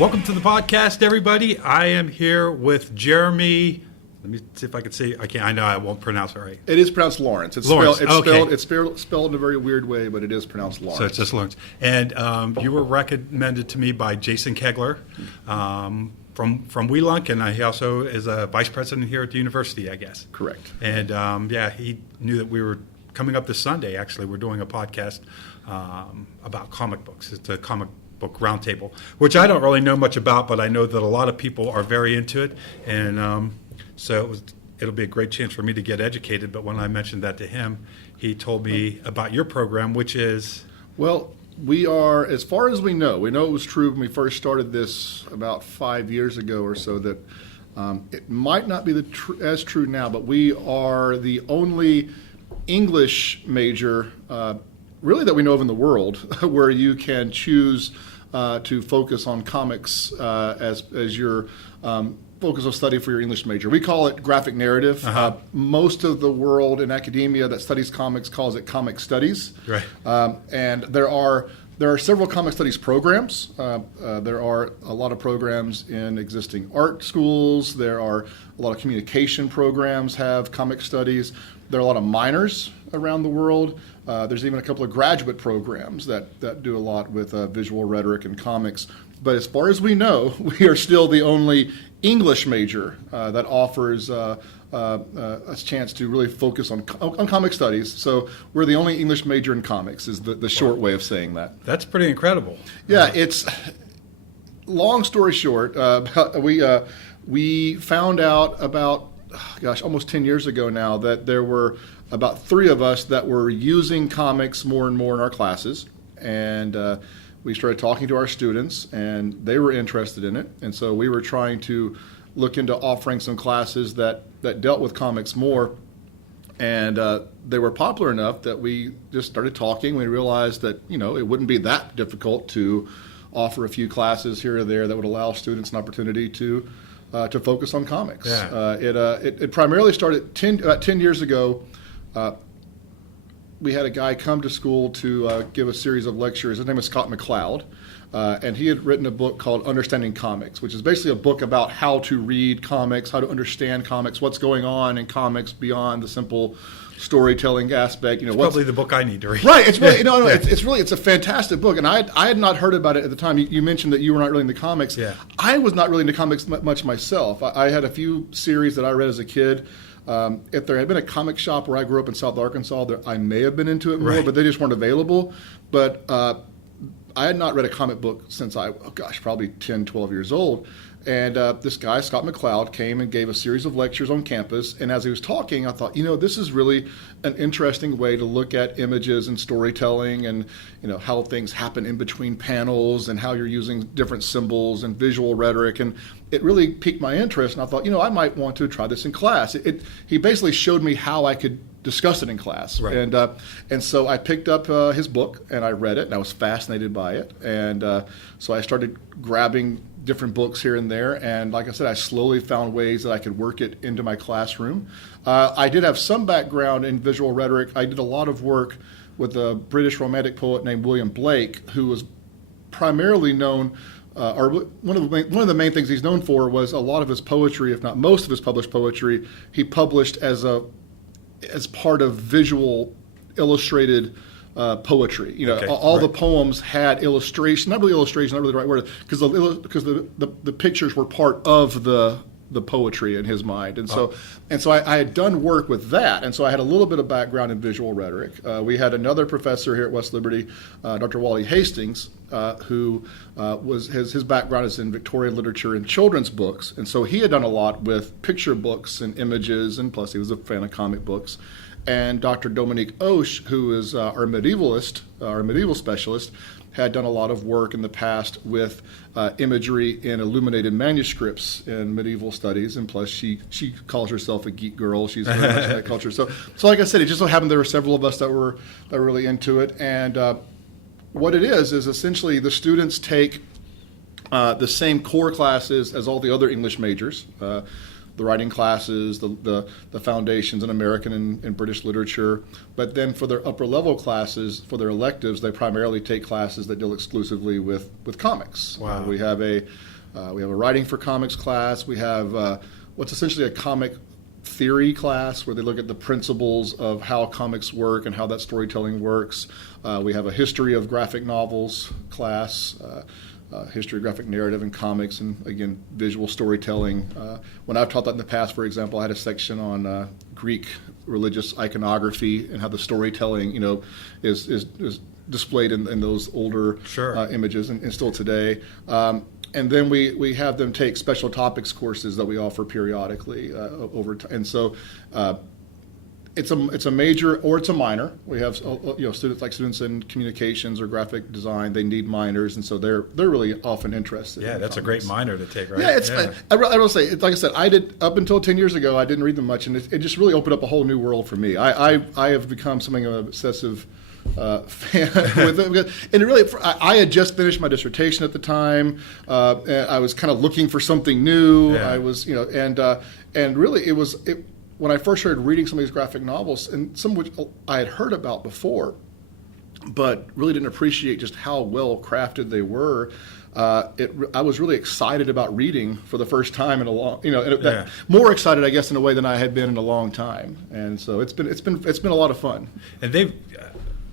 Welcome to the podcast, everybody. I am here with Jeremy. Let me see if I can say. I know I won't pronounce it right. It is pronounced Larance. It's spelled in a very weird way, but it is pronounced Larance. So it's just Larance. And you were recommended to me by Jason Kegler from WeLunk, and he also is a vice president here at the university, I guess. Correct. And he knew that we were coming up this Sunday. Actually, we're doing a podcast about comic books. It's a comic book roundtable, which I don't really know much about, but I know that a lot of people are very into it, and so it'll be a great chance for me to get educated. But when I mentioned that to him, he told me about your program, which is... Well, we are, as far as we know it was true when we first started this about 5 years ago or so, that it might not be as true now, but we are the only English major really that we know of in the world where you can choose to focus on comics as your focus of study for your English major. We call it graphic narrative. Most of the world in academia that studies comics calls it comic studies. Right. And there are several comic studies programs. There are a lot of programs in existing art schools. There are a lot of communication programs have comic studies. There are a lot of minors around the world. There's even a couple of graduate programs that do a lot with visual rhetoric and comics. But as far as we know, we are still the only English major that offers a chance to really focus on comic studies. So we're the only English major in comics is the short way of saying that. That's pretty incredible. Yeah, it's long story short. We found out about almost 10 years ago now that there were about 3 of us that were using comics more and more in our classes, and we started talking to our students, and they were interested in it, and so we were trying to look into offering some classes that dealt with comics more, and they were popular enough that we just started talking. We realized that it wouldn't be that difficult to offer a few classes here or there that would allow students an opportunity to focus on comics. Yeah. It primarily started about 10 years ago. We had a guy come to school to give a series of lectures. His name is Scott McCloud, and he had written a book called Understanding Comics, which is basically a book about how to read comics, how to understand comics, what's going on in comics beyond the simple storytelling aspect. It's probably the book I need to read. Right. It's really it's a fantastic book, and I had not heard about it at the time. You mentioned that you were not really into comics. Yeah. I was not really into comics much myself. I had a few series that I read as a kid. If there had been a comic shop where I grew up in South Arkansas, I may have been into it more, right, but they just weren't available. But I had not read a comic book since probably 10, 12 years old. And this guy, Scott McCloud, came and gave a series of lectures on campus. And as he was talking, I thought, this is really an interesting way to look at images and storytelling and, how things happen in between panels and how you're using different symbols and visual rhetoric. And it really piqued my interest. And I thought, I might want to try this in class. He basically showed me how I could discuss it in class. Right. And so I picked up his book and I read it and I was fascinated by it. And so I started grabbing different books here and there, and like I said, I slowly found ways that I could work it into my classroom. I did have some background in visual rhetoric. I did a lot of work with a British romantic poet named William Blake, who was primarily known, or one of the main things he's known for was a lot of his poetry, if not most of his published poetry, he published as part of visual illustrated poetry. All the poems had illustration, not really illustration, not really the right word, because the pictures were part of the poetry in his mind. And so I had done work with that, and so I had a little bit of background in visual rhetoric. We had another professor here at West Liberty, Dr. Wally Hastings, who his background is in Victorian literature and children's books, and so he had done a lot with picture books and images, and plus he was a fan of comic books. And Dr. Dominique Oesch, who is our medieval specialist, had done a lot of work in the past with imagery in illuminated manuscripts in medieval studies, and plus she calls herself a geek girl. She's very much in that culture. So like I said, it just so happened there were several of us that were really into it. And what it is essentially the students take the same core classes as all the other English majors. the writing classes, the foundations in American and British literature. But then for their upper level classes, for their electives, they primarily take classes that deal exclusively with comics. Wow. We have a writing for comics class. We have what's essentially a comic theory class where they look at the principles of how comics work and how that storytelling works. We have a history of graphic novels class, history of graphic narrative and comics, and again, visual storytelling. When I've taught that in the past, for example, I had a section on Greek religious iconography and how the storytelling, is displayed in those older images and still today. And then we have them take special topics courses that we offer periodically over time. And so it's a major or it's a minor. We have students in communications or graphic design. They need minors, and so they're really often interested. Yeah, that's comics. A great minor to take, right? Yeah, I will say, like I said, I did up until 10 years ago. I didn't read them much, and it just really opened up a whole new world for me. I have become something of an obsessive fan with it, and really, I had just finished my dissertation at the time. And I was kind of looking for something new. Yeah. I was, and really, it when I first started reading some of these graphic novels, and some of which I had heard about before, but really didn't appreciate just how well crafted they were. I was really excited about reading for the first time in a long, more excited, I guess, in a way than I had been in a long time. And so it's been a lot of fun. And they've,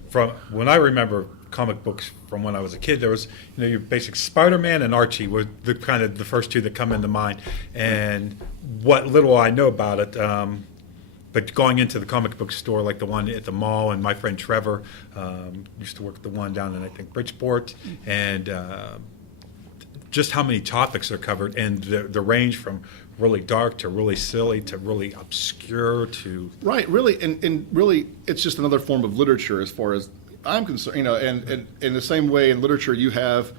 from when I remember comic books from when I was a kid, there was your basic Spider-Man and Archie were the first two that come into mind. And what little I know about it, but going into the comic book store like the one at the mall, and my friend Trevor used to work at the one down in I think Bridgeport, and just how many topics are covered, and the range from really dark to really silly to really obscure to right, really, and really, it's just another form of literature as far as I'm concerned. And in the same way in literature, you have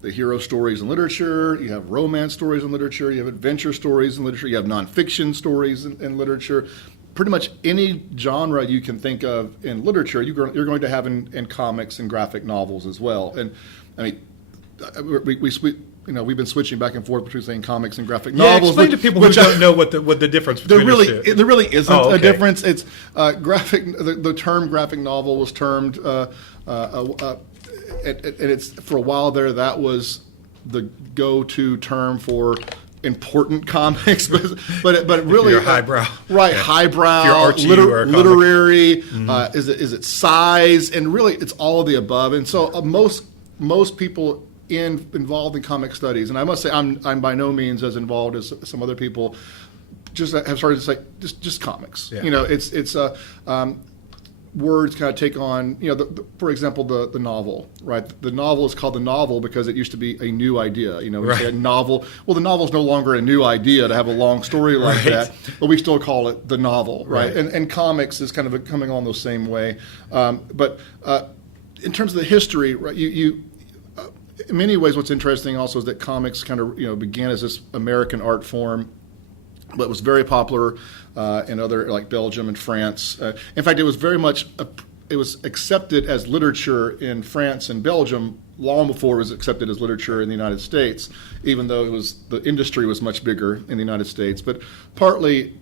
the hero stories in literature, you have romance stories in literature, you have adventure stories in literature, you have nonfiction stories in literature. Pretty much any genre you can think of in literature, you're going to have in comics and graphic novels as well. And I mean, we've been switching back and forth between saying comics and graphic novels. Explain to people who don't know what the difference between the two. There really isn't a difference. It's graphic. The term graphic novel was termed, and it's for a while there that was the go-to term for important comics, but really you're highbrow, right? Yeah. Highbrow, literary. Mm-hmm. Is it size? And really, it's all of the above. And so most people involved in comic studies, and I must say I'm by no means as involved as some other people, just have started to say just comics. Yeah. It's words kind of take on, for example, the novel, right? The novel is called the novel because it used to be a new idea. We say a novel. Well, the novel is no longer a new idea to have a long story like that, but we still call it the novel, right? And comics is kind of coming along the same way. But in terms of the history, right, you in many ways, what's interesting also is that comics kind of began as this American art form, but was very popular in other like Belgium and France. In fact, it was very much it was accepted as literature in France and Belgium long before it was accepted as literature in the United States, even though the industry was much bigger in the United States. But probably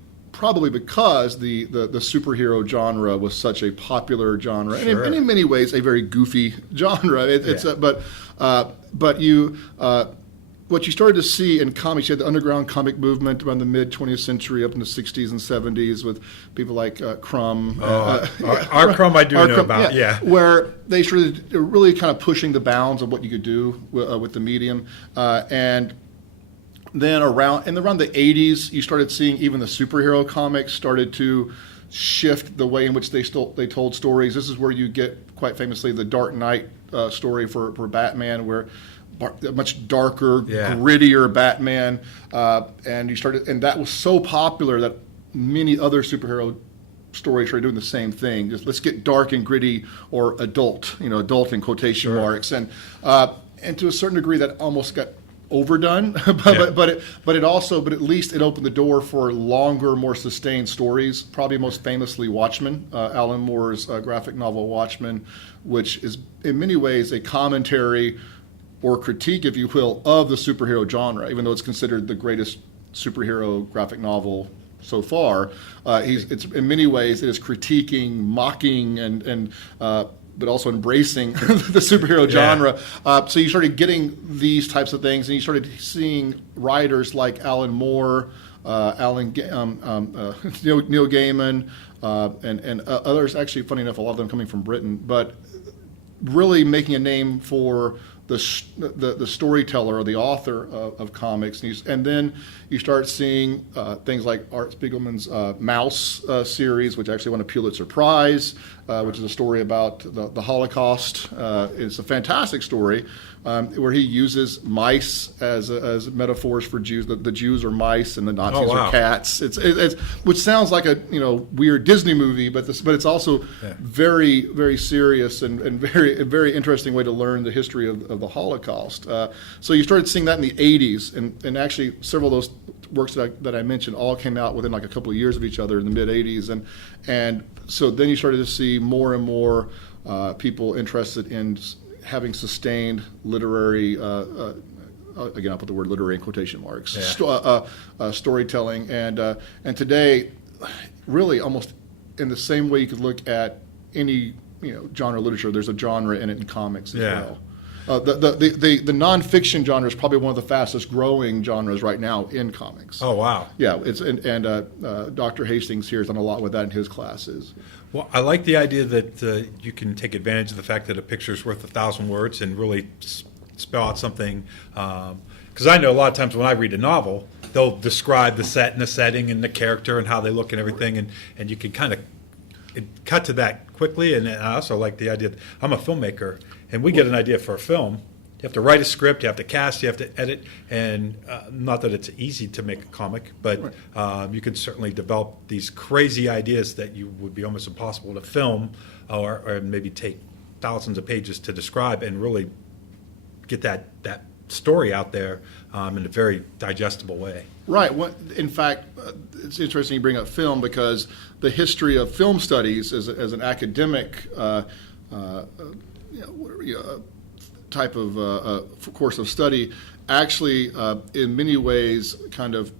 because the superhero genre was such a popular genre, sure. and in many ways a very goofy genre. But what you started to see in comics, you had the underground comic movement around the mid-20th century up in the 60s and 70s with people like Crumb. Our Crumb I do know about, yeah. Where they started really kind of pushing the bounds of what you could do with the medium. And then around the 80s, you started seeing even the superhero comics started to shift the way in which they told stories. This is where you get, quite famously, the Dark Knight story for Batman, where a much darker, grittier Batman, and that was so popular that many other superhero stories started doing the same thing. Just let's get dark and gritty, or adult in quotation marks, and to a certain degree that almost got overdone, but at least it opened the door for longer, more sustained stories. Probably most famously Watchmen, Alan Moore's graphic novel Watchmen, which is in many ways a commentary or critique, if you will, of the superhero genre, even though it's considered the greatest superhero graphic novel so far. It's in many ways it is critiquing, mocking, and but also embracing the superhero genre. So you started getting these types of things, and you started seeing writers like Alan Moore, Neil Gaiman, and others. Actually, funny enough, a lot of them coming from Britain, but really making a name for the storyteller or the author of comics. And then you start seeing things like Art Spiegelman's Mouse series, which actually won a Pulitzer Prize, which is a story about the Holocaust. It's a fantastic story where he uses mice as metaphors for Jews. The Jews are mice and the Nazis are cats. It's which sounds like a weird Disney movie, but it's also very, very serious and very, a very interesting way to learn the history of the Holocaust. So you started seeing that in the 80s, and actually several of those works that I mentioned all came out within like a couple of years of each other in the mid 80s, and so then you started to see more and more people interested in having sustained literary, again, I'll put the word literary in quotation marks, storytelling, and today, really almost in the same way you could look at any genre literature, there's a genre in it in comics as well. The nonfiction genre is probably one of the fastest growing genres right now in comics. Oh, wow. Yeah, and Dr. Hastings here has done a lot with that in his classes. Well, I like the idea that you can take advantage of the fact that a picture is worth 1,000 words and really spell out something. Because I know a lot of times when I read a novel, they'll describe the set and the setting and the character and how they look and everything, and you can kind of cut to that quickly. And I also like the idea that I'm a filmmaker, and we get an idea for a film. You have to write a script, you have to cast, you have to edit, and not that it's easy to make a comic, but you can certainly develop these crazy ideas that you would be almost impossible to film or maybe take thousands of pages to describe and really get that story out there in a very digestible way. Right. In fact, it's interesting you bring up film because the history of film studies as an academic type of course of study actually in many ways kind of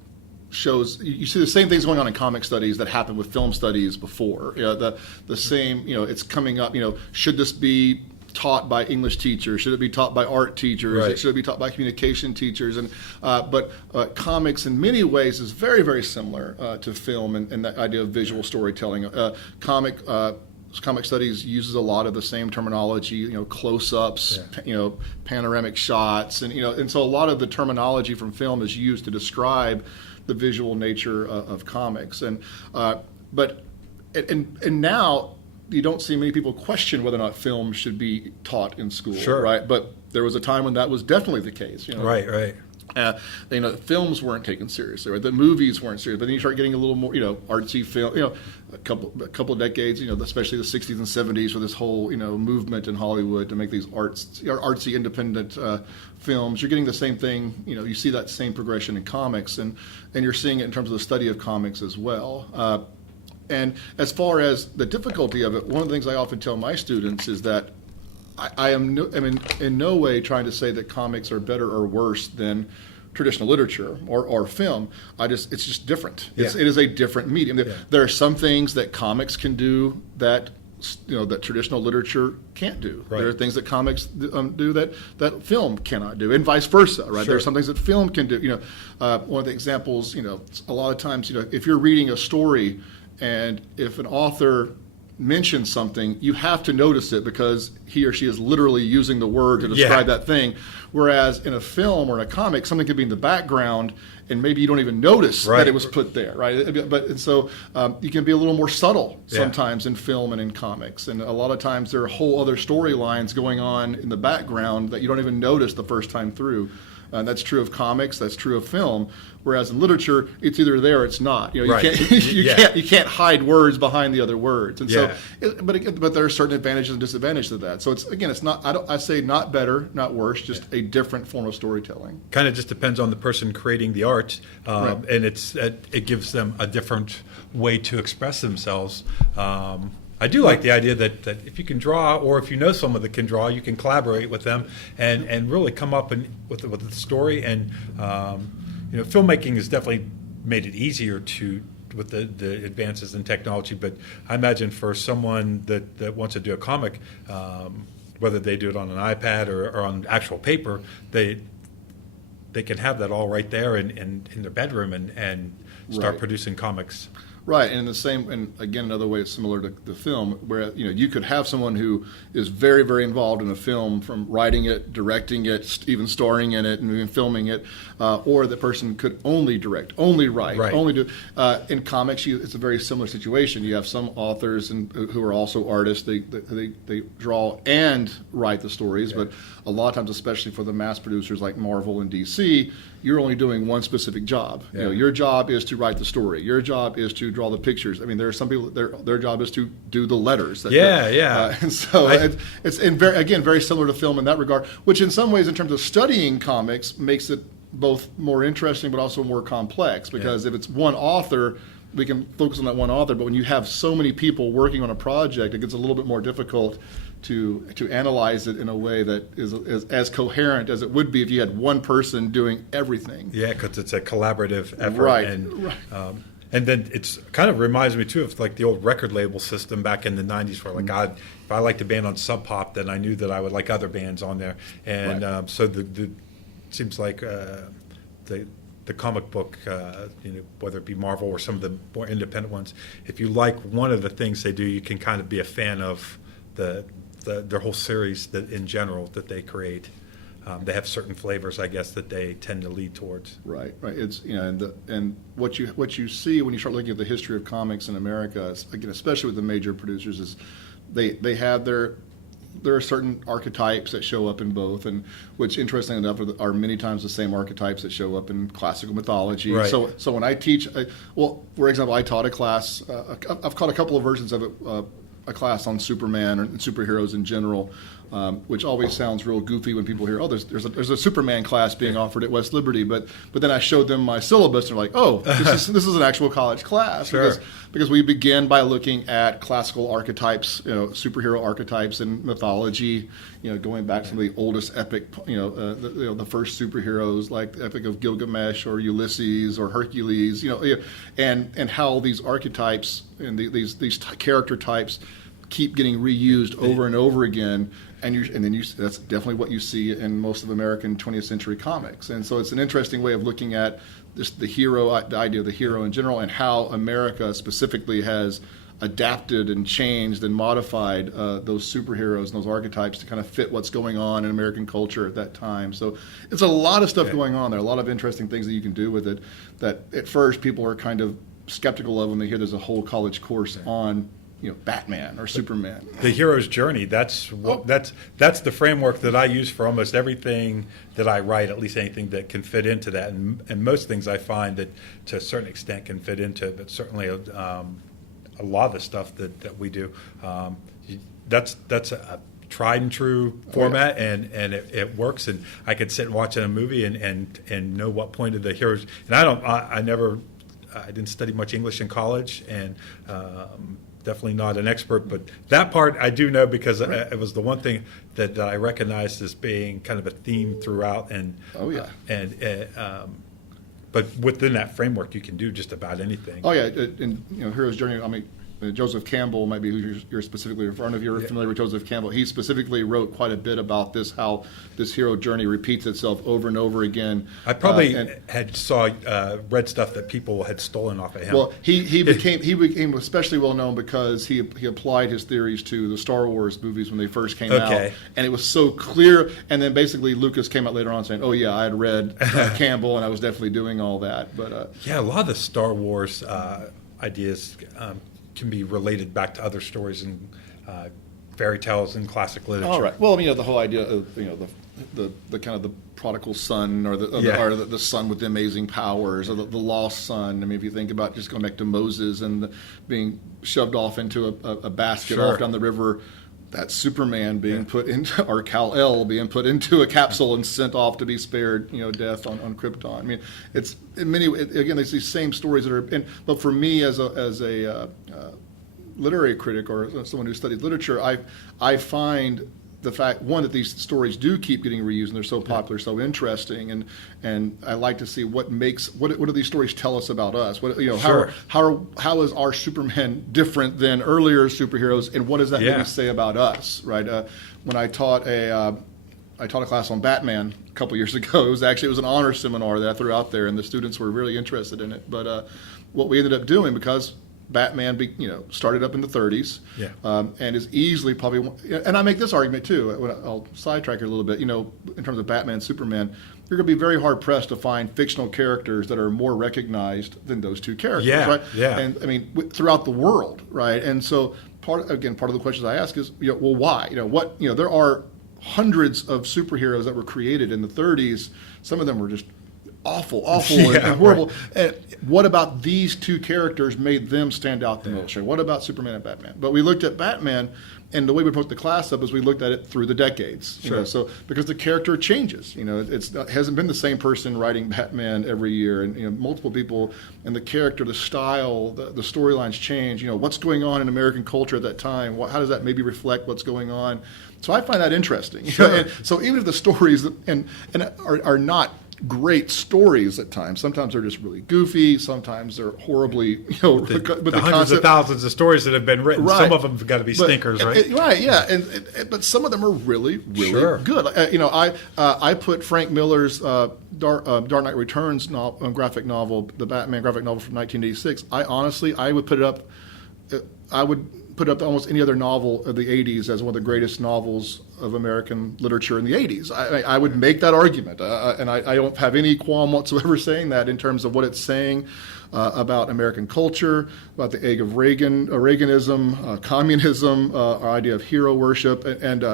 shows you see the same things going on in comic studies that happened with film studies before. The same, it's coming up, should this be taught by English teachers? Should it be taught by art teachers? Right. Should it be taught by communication teachers? And but comics in many ways is very, very similar to film and that idea of visual storytelling. Comic studies uses a lot of the same terminology, close-ups, panoramic shots, and so a lot of the terminology from film is used to describe the visual nature of comics. And now you don't see many people question whether or not film should be taught in school, sure. Right? But there was a time when that was definitely the case. Right. Films weren't taken seriously, right? The movies weren't serious. But then you start getting a little more, artsy film. A couple of decades, especially the '60s and '70s, for this whole, movement in Hollywood to make these artsy, independent films. You're getting the same thing. You see that same progression in comics, and you're seeing it in terms of the study of comics as well. And as far as the difficulty of it, one of the things I often tell my students is that I am in no way trying to say that comics are better or worse than traditional literature or film. It's just different. Yeah. It is a different medium. There are some things that comics can do that that traditional literature can't do. Right. There are things that comics do that film cannot do, and vice versa. Right? Sure. There are some things that film can do. One of the examples. A lot of times, if you're reading a story, and if an author mentions something, you have to notice it because he or she is literally using the word to describe that thing. Whereas in a film or in a comic, something could be in the background and maybe you don't even notice that it was put there, right? And so you can be a little more subtle sometimes in film and in comics. And a lot of times there are whole other storylines going on in the background that you don't even notice the first time through. And that's true of comics. That's true of film. Whereas in literature, it's either there or it's not. You can't hide words behind the other words. And so, but there are certain advantages and disadvantages to that. So it's not. I say not better, not worse. Just a different form of storytelling. Kind of just depends on the person creating the art, and it gives them a different way to express themselves. I do like the idea that if you can draw, or if you know someone that can draw, you can collaborate with them and really come up with the story and filmmaking has definitely made it easier with the advances in technology. But I imagine for someone that wants to do a comic, whether they do it on an iPad or on actual paper, they can have that all right there in their bedroom and start Right. producing comics. Right, and and again, another way it's similar to the film, where you could have someone who is very, very involved in a film, from writing it, directing it, even starring in it, and even filming it, or the person could only direct, only write, Right. only do. In comics, it's a very similar situation. You have some authors who are also artists. They draw and write the stories, but a lot of times, especially for the mass producers like Marvel and DC, you're only doing one specific job. Yeah. Your job is to write the story. Your job is to draw the pictures. I mean, there are some people, their job is to do the letters. And so it's very similar to film in that regard, which in some ways, in terms of studying comics, makes it both more interesting but also more complex, because if it's one author, we can focus on that one author. But when you have so many people working on a project, it gets a little bit more difficult to analyze it in a way that is as coherent as it would be if you had one person doing everything. Yeah, because it's a collaborative effort. Right. And then it's kind of reminds me too of like the old record label system back in the 90s, where like if I liked a band on Sub Pop, then I knew that I would like other bands on there. And so it seems like the comic book, whether it be Marvel or some of the more independent ones, if you like one of the things they do, you can kind of be a fan of their whole series in general that they create. They have certain flavors, I guess, that they tend to lead towards. Right. It's and what you see when you start looking at the history of comics in America, again, especially with the major producers, is they have there are certain archetypes that show up in both, and which, interestingly enough, are many times the same archetypes that show up in classical mythology. Right. So when I teach, for example, I taught a class. I've taught a couple of versions of it. A class on Superman and superheroes in general, which always sounds real goofy when people hear, there's a Superman class being offered at West Liberty, but then I showed them my syllabus and they're like, this is an actual college class. Sure. Because we begin by looking at classical archetypes, superhero archetypes in mythology, going back to the oldest epic, the first superheroes like the Epic of Gilgamesh or Ulysses or Hercules, and how these archetypes and these character types keep getting reused over and over again, that's definitely what you see in most of American 20th century comics. And so it's an interesting way of looking at the idea of the hero in general, and how America specifically has adapted and changed and modified those superheroes and those archetypes to kind of fit what's going on in American culture at that time. So it's a lot of stuff going on there, a lot of interesting things that you can do with it that at first people are kind of skeptical of when they hear there's a whole college course on Batman or Superman. The hero's journey, that's the framework that I use for almost everything that I write, at least anything that can fit into that. And most things I find that to a certain extent can fit into it, but certainly a lot of the stuff that we do, that's a tried and true format, and it works. And I could sit and watch a movie and know what point of the heroes. And I didn't study much English in college, and definitely not an expert, but that part I do know, because it was the one thing that I recognized as being kind of a theme throughout. And but within that framework, you can do just about anything. Oh yeah, in Hero's Journey. I mean, Joseph Campbell might be who you're specifically referring to. If you're familiar with Joseph Campbell, he specifically wrote quite a bit about this, how this hero journey repeats itself over and over again. I probably read stuff that people had stolen off of him. Well, he became especially well known because he applied his theories to the Star Wars movies when they first came out, and it was so clear. And then basically Lucas came out later on saying, "Oh yeah, I had read Campbell, and I was definitely doing all that." But a lot of the Star Wars ideas can be related back to other stories and fairy tales and classic literature. All right. Well, the whole idea of the kind of the prodigal son, or the son with the amazing powers, or the lost son. I mean, if you think about just going back to Moses and being shoved off into a basket off down the river, that Superman being put into, or Kal-El being put into a capsule and sent off to be spared, death on Krypton. I mean, it's in again, there's these same stories that are. But for me, as a literary critic or someone who studies literature, I find the fact, one, that these stories do keep getting reused and they're so popular, so interesting, and I like to see what do these stories tell us about us? What, Sure. how is our Superman different than earlier superheroes, and what does that maybe say about us, right? When I taught a class on Batman a couple years ago. It was an honor seminar that I threw out there, and the students were really interested in it. But what we ended up doing, because Batman, started up in the 30s, and is easily probably. And I make this argument too. I'll sidetrack it a little bit. In terms of Batman, and Superman, you're going to be very hard pressed to find fictional characters that are more recognized than those two characters, right? Yeah. And I mean, throughout the world, right? And so part of the questions I ask is, well, why? There are hundreds of superheroes that were created in the 30s. Some of them were just awful and horrible. Right. And what about these two characters made them stand out the most? Right? What about Superman and Batman? But we looked at Batman, and the way we put the class up is we looked at it through the decades. Sure. So because the character changes, it hasn't been the same person writing Batman every year, and multiple people, and the character, the style, the storylines change. What's going on in American culture at that time? How does that maybe reflect what's going on? So I find that interesting. Sure. And so even if the stories are not great stories at times, sometimes they're just really goofy, sometimes they're horribly, with the hundreds of thousands of stories that have been written, right. Some of them have got to be stinkers, right? Right, yeah, but some of them are really, really sure. good. I put Frank Miller's Dark Knight Returns graphic novel, the Batman graphic novel from 1986. I would put it up. I would put up almost any other novel of the 80s as one of the greatest novels of American literature in the 80s. I would make that argument, and I don't have any qualm whatsoever saying that in terms of what it's saying about American culture, about the egg of Reaganism, communism, our idea of hero worship, and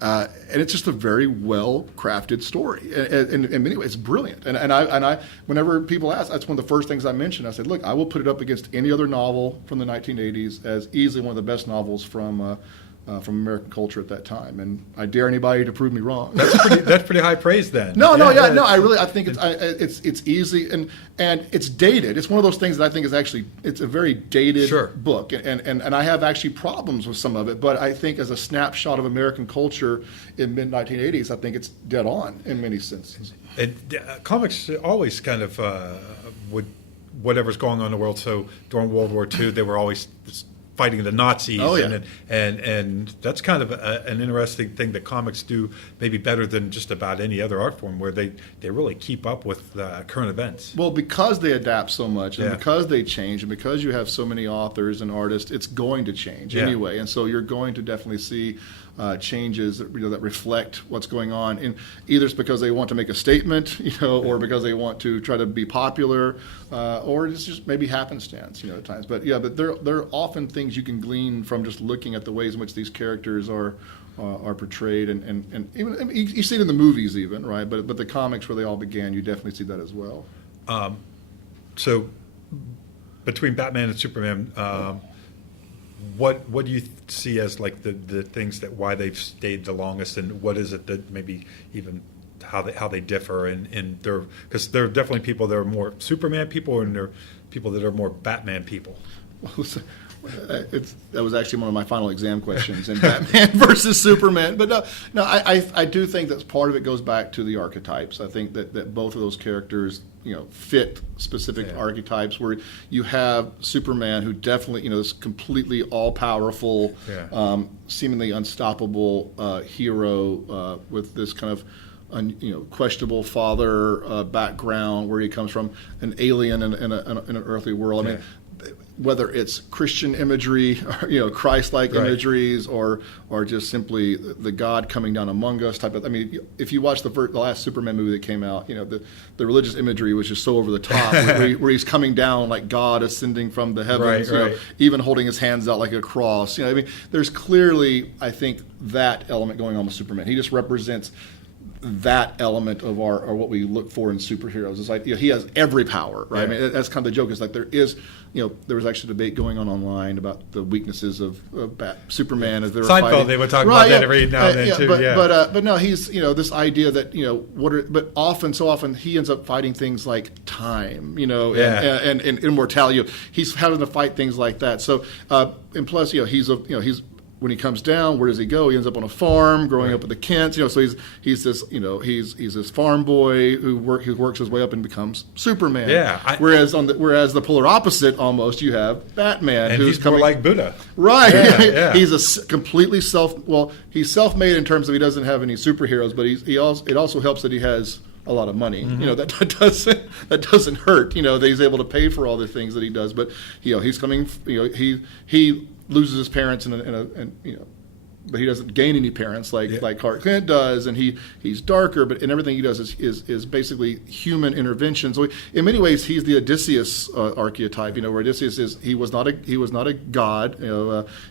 it's just a very well-crafted story. And in many ways, it's brilliant. And I, whenever people ask, that's one of the first things I mention. I said, look, I will put it up against any other novel from the 1980s as easily one of the best novels from American culture at that time, and I dare anybody to prove me wrong. That's pretty high praise then. I think it's easy and it's dated. It's one of those things that I think it's a very dated book, and I have actually problems with some of it, but I think as a snapshot of American culture in mid 1980s, I think it's dead on in many senses. And comics always kind of would whatever's going on in the world. So during World War II, they were always fighting the Nazis, and that's kind of an interesting thing that comics do, maybe better than just about any other art form, where they really keep up with current events. Well, because they adapt so much, and because they change, and because you have so many authors and artists, it's going to change anyway, and so you're going to definitely see changes that reflect what's going on. And either it's because they want to make a statement, or because they want to try to be popular, or it's just maybe happenstance, at times. But there are often things you can glean from just looking at the ways in which these characters are portrayed, and even you see it in the movies, even, right? But the comics where they all began, you definitely see that as well. So between Batman and Superman, what do you see as like the things that why they've stayed the longest, and what is it that maybe even how they differ in their, because there are definitely people that are more Superman people, and there are people that are more Batman people. That was actually one of my final exam questions in Batman versus Superman. But no, I do think that part of it goes back to the archetypes. I think that both of those characters, fit specific archetypes, where you have Superman, who definitely, this completely all-powerful, seemingly unstoppable hero with this kind of questionable father background, where he comes from, an alien in an earthly world. I mean, whether it's Christian imagery, or, Christ-like imageries, or just simply the God coming down among us type of. I mean, if you watch the last Superman movie that came out, the religious imagery was just so over the top, where he's coming down like God ascending from the heavens, even holding his hands out like a cross. I mean, there's clearly, I think, that element going on with Superman. He just represents that element of our what we look for in superheroes. It's like he has every power, right? I mean, that's kind of the joke. It's like there was actually a debate going on online about the weaknesses of Superman as they were Seinfeld, fighting. They would talk about that every now and then too. But no, he's this idea that but so often he ends up fighting things like time, and immortality. He's having to fight things like that. So and plus, he's when he comes down, where does he go? He ends up on a farm, growing up with the Kents. So he's this this farm boy who works his way up and becomes Superman. Yeah. Whereas the polar opposite, almost, you have Batman, and who's he's more like Buddha. Right. Yeah. He's completely he's self-made in terms of he doesn't have any superheroes, but it also helps that he has a lot of money. Mm-hmm. That doesn't hurt. That he's able to pay for all the things that he does. But he's coming. He loses his parents but he doesn't gain any parents like Clark Kent does, and he's darker. But in everything he does is basically human intervention. So in many ways, he's the Odysseus archetype. Where Odysseus he was not a god.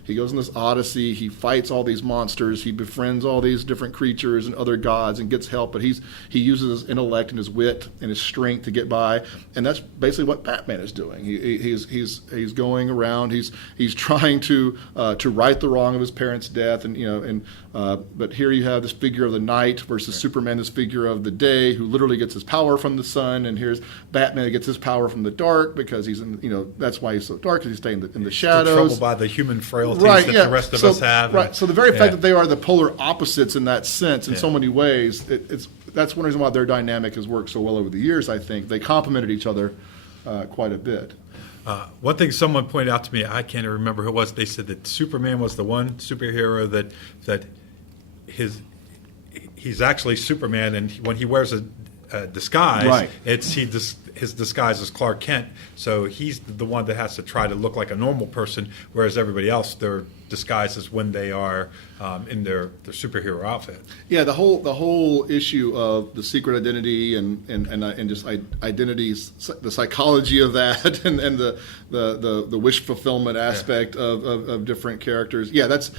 He goes on this odyssey. He fights all these monsters. He befriends all these different creatures and other gods and gets help. But he uses his intellect and his wit and his strength to get by. And that's basically what Batman is doing. He's going around. He's trying to right the wrong of his parents' death. But here you have this figure of the night versus Superman, this figure of the day, who literally gets his power from the sun. And here's Batman, who gets his power from the dark, because he's that's why he's so dark, because he's staying in the shadows. Troubled by the human frailties that the rest of us have. Right. So the very fact that they are the polar opposites in that sense, in so many ways, that's one reason why their dynamic has worked so well over the years. I think they complemented each other quite a bit. One thing someone pointed out to me, I can't remember who it was. They said that Superman was the one superhero that he's actually Superman, and when he wears a disguise, his disguise is Clark Kent. So he's the one that has to try to look like a normal person, whereas everybody else, their disguise is when they are in their superhero outfit. Yeah, the whole issue of the secret identity and just identities, the psychology of that, and the wish fulfillment aspect of different characters. Yeah, that's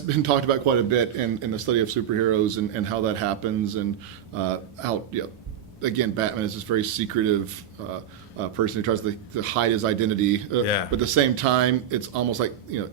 been talked about quite a bit in the study of superheroes and how that happens, and how again, Batman is this very secretive person who tries to hide his identity. But at the same time, it's almost like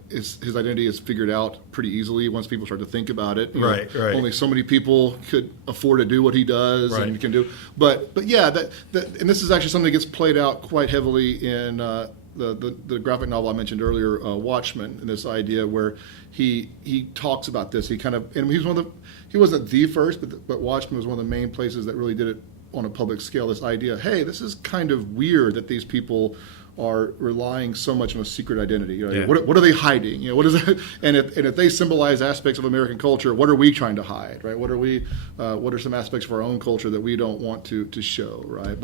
his identity is figured out pretty easily once people start to think about it. Right. Only so many people could afford to do what he does and can do. But yeah, that and this is actually something that gets played out quite heavily in the graphic novel I mentioned earlier, Watchmen, and this idea where he talks about this. He wasn't the first, but Watchmen was one of the main places that really did it on a public scale, this idea, hey, this is kind of weird that these people are relying so much on a secret identity. What are they hiding? What is it? And if they symbolize aspects of American culture, what are we trying to hide? Right? What are some aspects of our own culture that we don't want to show? Right?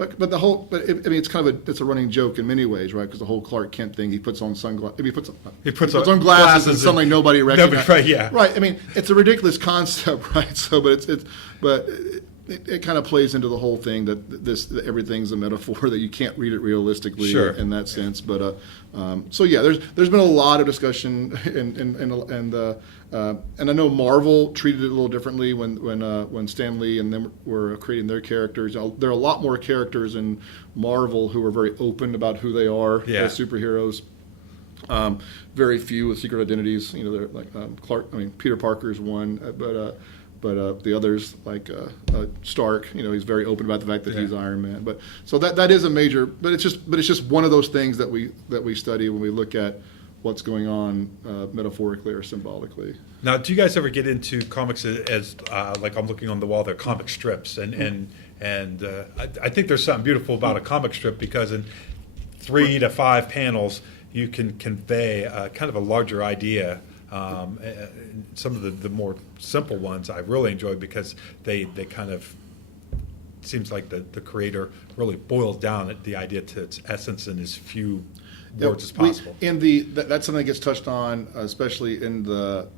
It's kind of it's a running joke in many ways, right? Because the whole Clark Kent thing, he puts on sunglasses. He puts on glasses and suddenly nobody recognizes. Right? Yeah. Right. I mean, it's a ridiculous concept, right? So, it kind of plays into the whole thing that everything's a metaphor, that you can't read it realistically in that sense. But there's been a lot of discussion, and I know Marvel treated it a little differently when Stan Lee and them were creating their characters. There are a lot more characters in Marvel who are very open about who they are as superheroes. Very few with secret identities. They're like Peter Parker's one, but the others, like Stark, he's very open about the fact that he's Iron Man. But so that is a major. But it's just one of those things that we study when we look at what's going on metaphorically or symbolically. Now, do you guys ever get into comics as like I'm looking on the wall, they're comic strips, and I think there's something beautiful about a comic strip, because in 3 to 5 panels you can convey kind of a larger idea. Some of the more simple ones I really enjoy, because they kind of seems like the creator really boils down the idea to its essence in as few words as possible. That's something that gets touched on, especially in the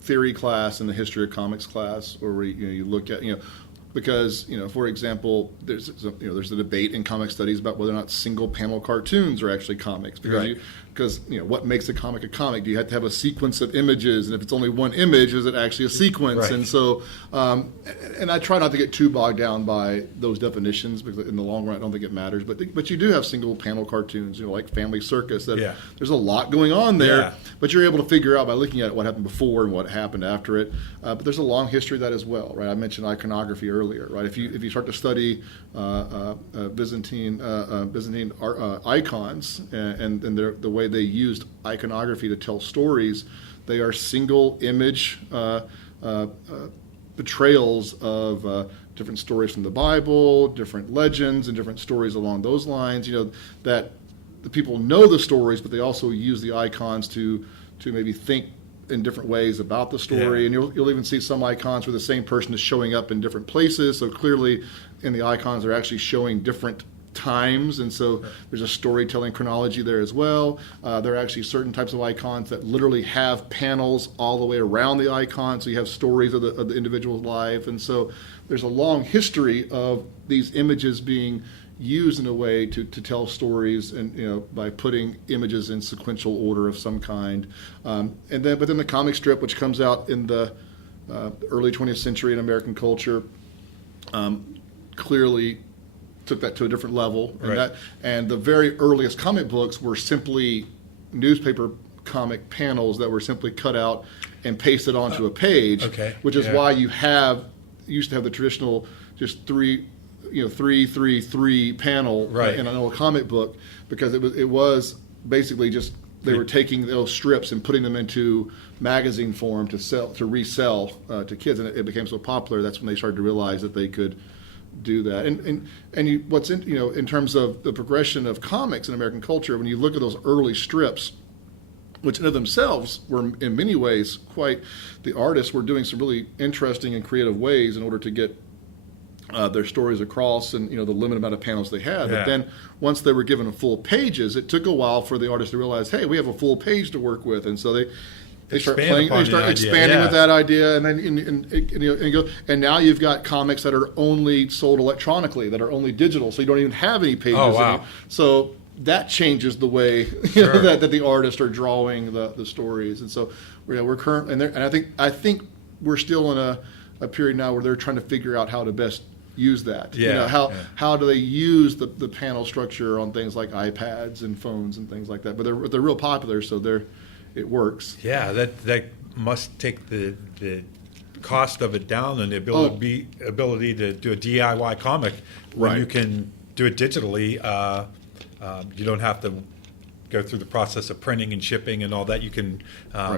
theory class and the history of comics class, where you look at because for example, there's a debate in comic studies about whether or not single panel cartoons are actually comics, because what makes a comic? Do you have to have a sequence of images, and if it's only one image, is it actually a sequence? Right. And so and I try not to get too bogged down by those definitions, because in the long run I don't think it matters, but you do have single panel cartoons, like Family Circus, that there's a lot going on there, but you're able to figure out by looking at what happened before and what happened after it. But there's a long history of that as well, right? I mentioned iconography earlier, right? If you start to study Byzantine icons and the way they used iconography to tell stories. They are single image portrayals of different stories from the Bible, different legends, and different stories along those lines. That the people know the stories, but they also use the icons to maybe think in different ways about the story. And you'll even see some icons where the same person is showing up in different places. So clearly, in the icons, they're actually showing different times, and so there's a storytelling chronology there as well. There are actually certain types of icons that literally have panels all the way around the icon, so you have stories of the individual's life. And so there's a long history of these images being used in a way to tell stories, and by putting images in sequential order of some kind. But then the comic strip, which comes out in the early 20th century in American culture, clearly took that to a different level. And the very earliest comic books were simply newspaper comic panels that were simply cut out and pasted onto a page, which is why you used to have the traditional just 3-3-3 panel in an old comic book, because it was basically just they were taking those strips and putting them into magazine form to resell to kids, and it became so popular. That's when they started to realize that they could do that. In terms of the progression of comics in American culture, when you look at those early strips, which in of themselves were in many ways the artists were doing some really interesting and creative ways in order to get their stories across, and the limited amount of panels they had. But then once they were given full pages, it took a while for the artists to realize, hey, we have a full page to work with. And so they start expanding with that idea, and then and now you've got comics that are only sold electronically, that are only digital, so you don't even have any pages. Oh, wow. So that changes the way that the artists are drawing the stories. And so we're current, and I think we're still in a period now where they're trying to figure out how to best use that. How do they use the panel structure on things like iPads and phones and things like that? But they're real popular, so it works. Yeah, that must take the cost of it down, and the ability to do a DIY comic when you can do it digitally. You don't have to go through the process of printing and shipping and all that. You can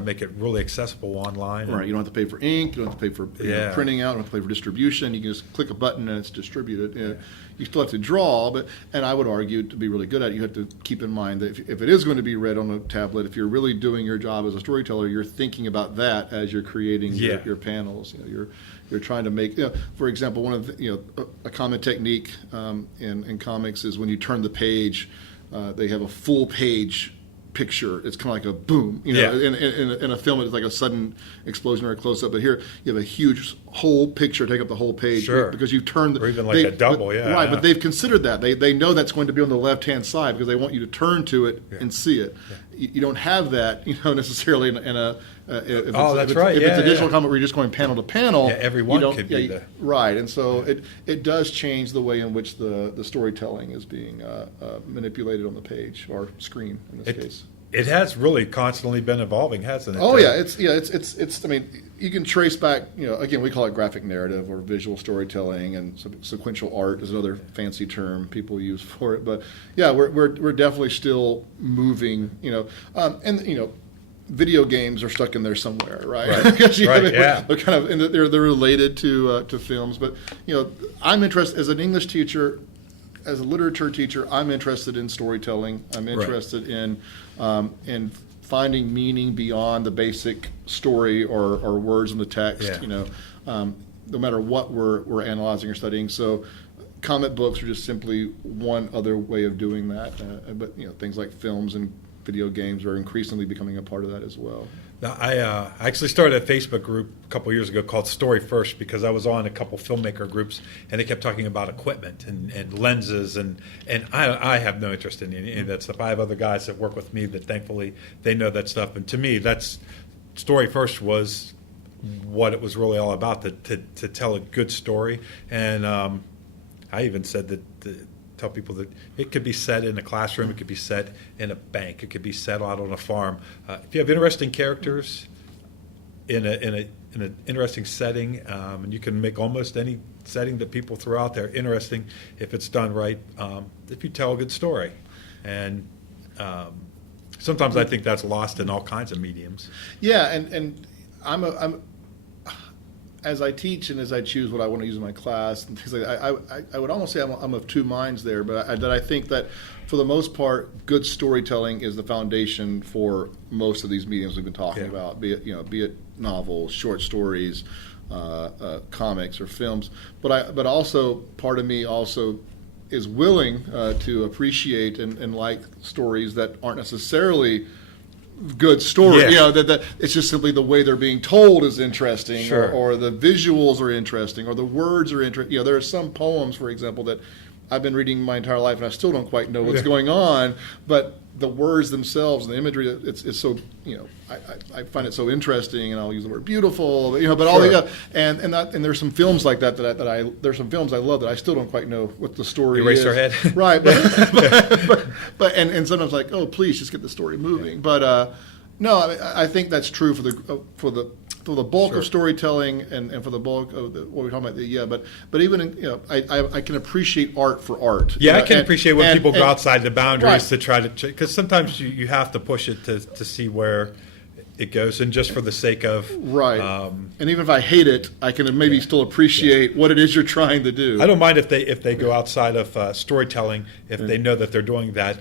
make it really accessible online. Right. You don't have to pay for ink. You don't have to pay for printing out. You don't have to pay for distribution. You can just click a button and it's distributed. You still have to draw, and I would argue to be really good at it, you have to keep in mind that if it is going to be read on a tablet, if you're really doing your job as a storyteller, you're thinking about that as you're creating your panels. You're trying to make, for example, one of the, a common technique in comics is when you turn the page. They have a full page picture. It's kind of like a boom. In a film, it's like a sudden explosion or a close up. But here, you have a huge whole picture take up the whole page because you've turned. Or even like a double, Right, but they've considered that. They know that's going to be on the left hand side because they want you to turn to it and see it. You don't have that, necessarily in a. If it's a digital comic where you're just going panel to panel, everyone could be there. Right, and so it does change the way in which the storytelling is being manipulated on the page or screen in this case. It has really constantly been evolving, hasn't it? Oh yeah, it's. I mean, you can trace back. Again, we call it graphic narrative or visual storytelling, and sequential art is another fancy term people use for it. But yeah, we're definitely still moving. Video games are stuck in there somewhere, right? They're kind of they're related to films, but I'm interested as an English teacher, as a literature teacher. I'm interested in storytelling. I'm interested in finding meaning beyond the basic story or words in the text. No matter what we're analyzing or studying. So comic books are just simply one other way of doing that. But things like films and video games are increasingly becoming a part of that as well. Now, I actually started a Facebook group a couple years ago called Story First because I was on a couple filmmaker groups and they kept talking about equipment and lenses and I have no interest in any of that stuff. I have other guys that work with me that thankfully they know that stuff, and to me that's Story First was what it was really all about, to tell a good story. And I even said that tell people that it could be set in a classroom, it could be set in a bank, it could be set out on a farm. If you have interesting characters in an interesting setting, and you can make almost any setting that people throw out there interesting if it's done right. If you tell a good story, and Sometimes I think that's lost in all kinds of mediums. Yeah, and I'm as I teach and as I choose what I want to use in my class and things like that, I would almost say I'm of two minds there, but I think that for the most part, good storytelling is the foundation for most of these mediums we've been talking about, be it novels, short stories, comics, or films. But also part of me also is willing to appreciate and like stories that aren't necessarily good story. That it's just simply the way they're being told is interesting, or the visuals are interesting, or the words are interesting. There are some poems, for example, that I've been reading my entire life and I still don't quite know what's going on, but the words themselves and the imagery, it's so, I find it so interesting, and I'll use the word beautiful, but all the and there's some films like that there's some films I love that I still don't quite know what the story is. Eraserhead. Right, but and sometimes like, oh, please just get the story moving. But no, I think that's true for the bulk of storytelling and for the bulk of what we're talking about. But even I can appreciate art for art. Yeah, I can appreciate when people go outside the boundaries to try to, because sometimes you have to push it to see where it goes, and just for the sake of and even if I hate it, I can maybe still appreciate what it is you're trying to do. I don't mind if they go outside of storytelling if they know that they're doing that.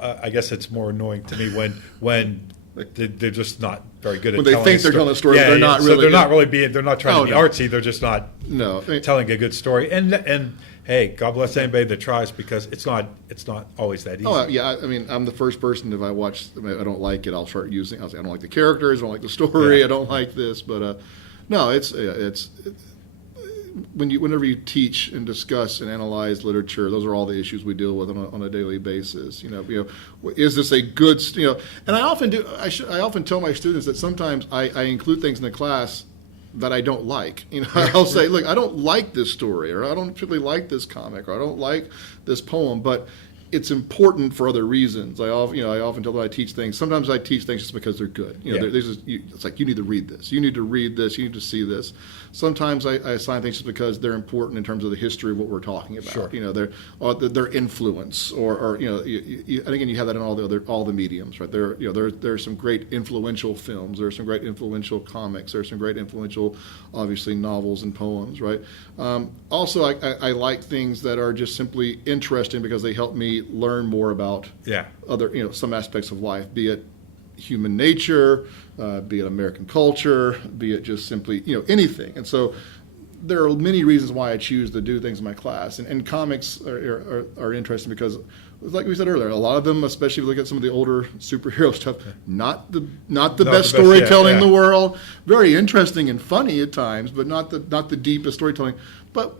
I guess it's more annoying to me when they're just not very good at telling. When they think they're telling a story, but they're not really. So they're not really being. They're not trying to be artsy. They're just not telling a good story. And hey, God bless anybody that tries, because it's not always that easy. Oh yeah, I mean, I'm the first person, if I don't like it, I'll start using. I'll say I don't like the characters, I don't like the story, I don't like this. But no, it's whenever you teach and discuss and analyze literature, those are all the issues we deal with on a daily basis. Is this a good? And I often do. I often tell my students that sometimes I include things in the class that I don't like. I'll say, look, I don't like this story, or I don't particularly like this comic, or I don't like this poem, but it's important for other reasons. I often tell them I teach things. Sometimes I teach things just because they're good. It's like, you need to read this. You need to read this. You need to see this. Sometimes I assign things just because they're important in terms of the history of what we're talking about. Their influence, or and again, you have that in all the mediums, right? There are some great influential films. There are some great influential comics. There are some great influential, obviously, novels and poems, right? Also, I like things that are just simply interesting because they help me learn more about other, some aspects of life, be it human nature, be it American culture, be it just simply, anything. And so there are many reasons why I choose to do things in my class. And comics are interesting because, like we said earlier, a lot of them, especially if you look at some of the older superhero stuff, not the best storytelling in the world. Very interesting and funny at times, but not the deepest storytelling. But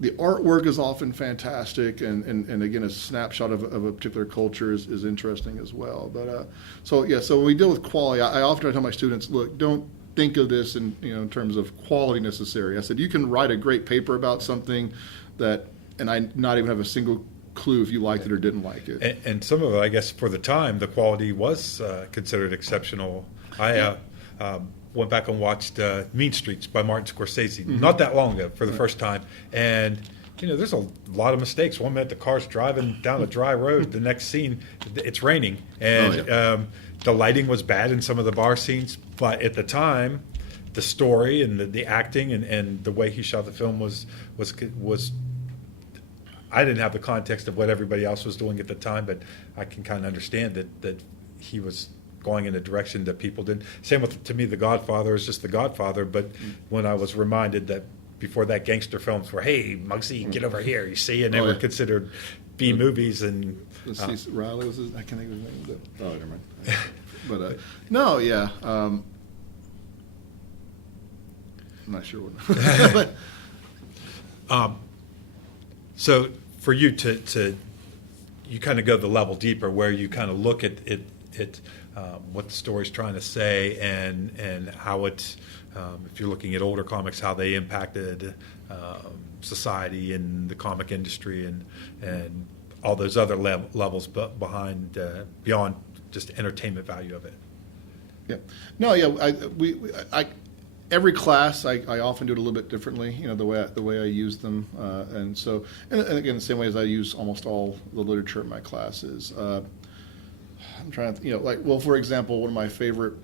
the artwork is often fantastic, and again, a snapshot of a particular culture is interesting as well. But so when we deal with quality, I often tell my students, look, don't think of this in terms of quality necessarily. I said, you can write a great paper about something and I not even have a single clue if you liked it or didn't like it. And some of it, I guess, for the time, the quality was considered exceptional. I went back and watched Mean Streets by Martin Scorsese not that long ago for the first time, and there's a lot of mistakes. One minute the car's driving down a dry road, the next scene it's raining, and the lighting was bad in some of the bar scenes, but at the time the story and the acting and the way he shot the film was I didn't have the context of what everybody else was doing at the time, but I can kind of understand that he was going in a direction that people didn't. Same with, to me, The Godfather is just The Godfather, but when I was reminded that before that, gangster films were, hey, Muggsy, get over here, you see, and they were considered B movies. And Riley was I can't think of his name. Never mind. But no, yeah, I'm not sure what. So for you to you kind of go the level deeper, where you kind of look at what the story's trying to say, and how it, if you're looking at older comics, how they impacted society and the comic industry and all those other levels behind beyond just entertainment value of it. Yeah. No. Yeah. Every class, I often do it a little bit differently. The way I use them, and again, the same way as I use almost all the literature in my classes. I'm trying to, well, for example, one of my favorite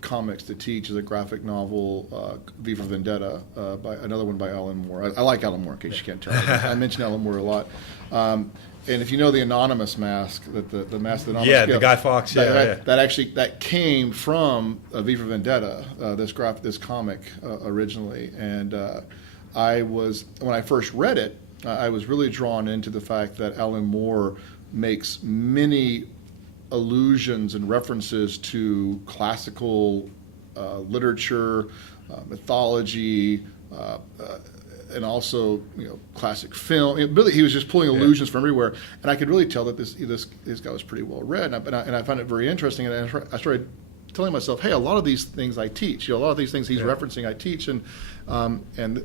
comics to teach is a graphic novel, V for Vendetta, by another one by Alan Moore. I like Alan Moore, in case you can't tell. I mention Alan Moore a lot. And if you know the Anonymous mask, the mask that Anonymous, the Guy Fawkes, that came from V for Vendetta, this comic originally. And when I first read it, I was really drawn into the fact that Alan Moore makes many allusions and references to classical literature, mythology, and also classic film. Really, he was just pulling allusions from everywhere, and I could really tell that this guy was pretty well read, and I found it very interesting. And I started telling myself, hey, a lot of these things I teach. A lot of these things he's referencing, I teach, and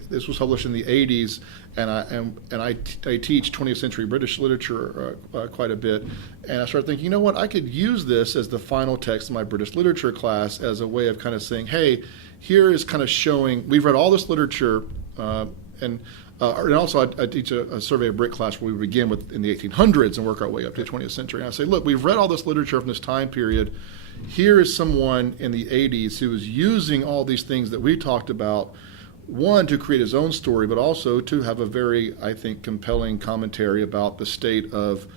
this was published in the '80s, and I teach 20th century British literature quite a bit, and I started thinking, you know what, I could use this as the final text of my British literature class as a way of kind of saying, hey, here is kind of showing we've read all this literature, and also I teach a survey of Brit class where we begin in the 1800s and work our way up to the 20th century, and I say, look, we've read all this literature from this time period. Here is someone in the 80s who is using all these things that we talked about, one, to create his own story, but also to have a very, I think, compelling commentary about the state of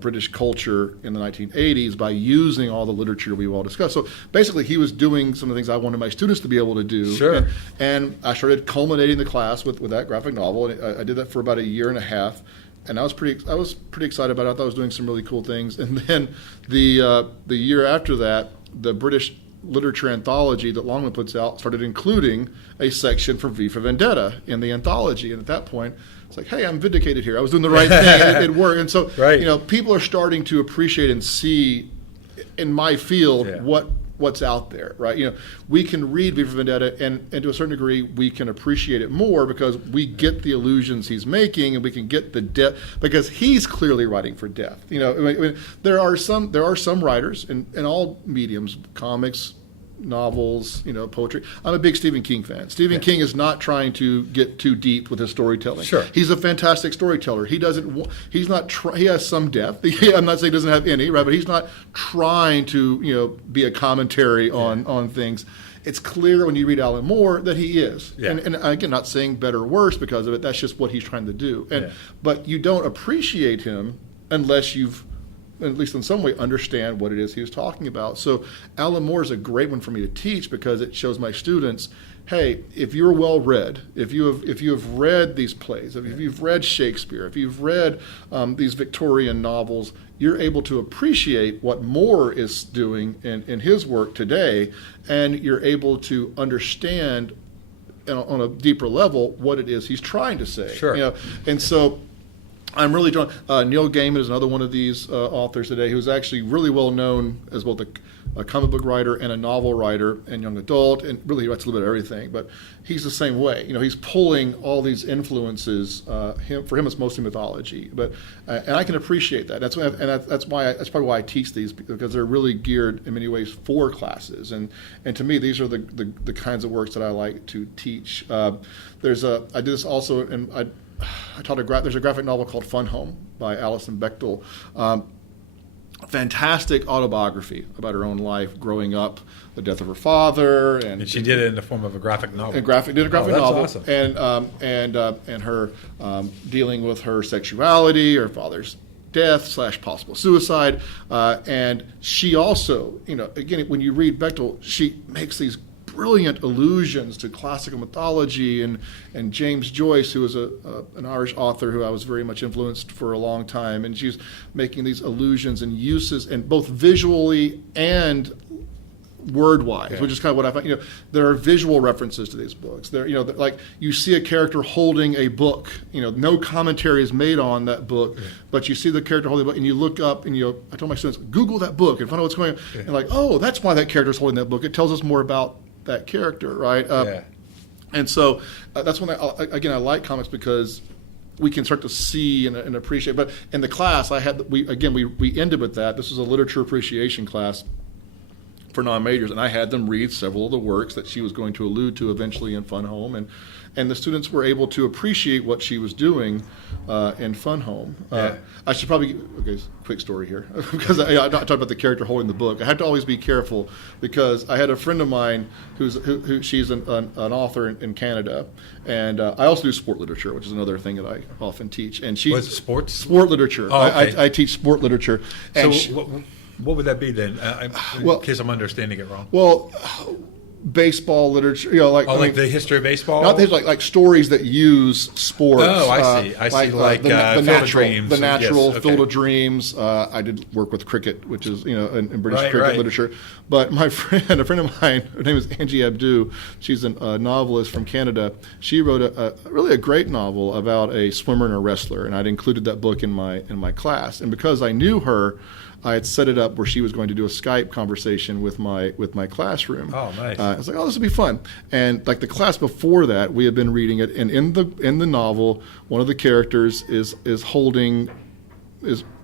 British culture in the 1980s by using all the literature we've all discussed. So basically, he was doing some of the things I wanted my students to be able to do. Sure. And I started culminating the class with that graphic novel. And I did that for about a year and a half. And I was pretty excited about it. I thought I was doing some really cool things. And then the year after that, the British literature anthology that Longman puts out started including a section for V for Vendetta in the anthology. And at that point, it's like, hey, I'm vindicated here. I was doing the right thing. And it worked. And so, people are starting to appreciate and see in my field what's out there, right? We can read V for Vendetta, and to a certain degree, we can appreciate it more because we get the allusions he's making, and we can get the depth because he's clearly writing for depth. There are some writers in all mediums, comics, novels, poetry. I'm a big Stephen King fan. Stephen King is not trying to get too deep with his storytelling. Sure. He's a fantastic storyteller. He has some depth. I'm not saying he doesn't have any, right? But he's not trying to, be a commentary on things. It's clear when you read Alan Moore that he is. Yeah. And again, not saying better or worse because of it. That's just what he's trying to do. But you don't appreciate him unless you've, at least in some way, understand what it is he was talking about. So Alan Moore is a great one for me to teach because it shows my students, hey, if you're well read, if you have read these plays, if you've read Shakespeare, if you've read these Victorian novels, you're able to appreciate what Moore is doing in his work today, and you're able to understand on a deeper level what it is he's trying to say. Sure. And so I'm really drawn. Neil Gaiman is another one of these authors today who's actually really well known as both a comic book writer and a novel writer and young adult, and really he writes a little bit of everything. But he's the same way. He's pulling all these influences. For him, it's mostly mythology. But and I can appreciate that. That's probably why I teach these, because they're really geared in many ways for classes. And to me, these are the kinds of works that I like to teach. I did this also, and I taught there's a graphic novel called Fun Home by Alison Bechtel. Fantastic autobiography about her own life growing up, the death of her father, and she did it in the form of a graphic novel. Did a graphic novel, awesome. And her dealing with her sexuality, her father's death / possible suicide, and she also, again, when you read Bechtel, she makes these brilliant allusions to classical mythology and James Joyce, who was an Irish author who I was very much influenced for a long time, and she's making these allusions and uses, and both visually and word-wise, which is kind of what I find. There are visual references to these books. There, like you see a character holding a book. No commentary is made on that book, but you see the character holding a book, and you look up, and I told my students, Google that book and find out what's going on. And like, oh, that's why that character is holding that book. It tells us more about that character, right? And so that's when I like comics, because we can start to see and appreciate. But in the class, we ended with that. This was a literature appreciation class. for non-majors, and I had them read several of the works that she was going to allude to eventually in Fun Home, and the students were able to appreciate what she was doing in Fun Home. I should probably quick story here because I talked about the character holding the book. I had to always be careful because I had a friend of mine who she's an author in Canada, and I also do sport literature, which is another thing that I often teach. And she was it sports? Sport literature. Oh, okay. I teach sport literature. And so what would that be then? In case I'm understanding it wrong. Well, baseball literature, like the history of baseball. Not like stories that use sports. Oh, I see. I see. The natural yes, Field of Dreams. I did work with cricket, which is in British cricket literature. But a friend of mine, her name is Angie Abdu. She's a novelist from Canada. She wrote a great novel about a swimmer and a wrestler, and I'd included that book in my class. And because I knew her, I had set it up where she was going to do a Skype conversation with my classroom. Oh, nice! I was like, "Oh, this will be fun." And like the class before that, we had been reading it, and in the novel, one of the characters is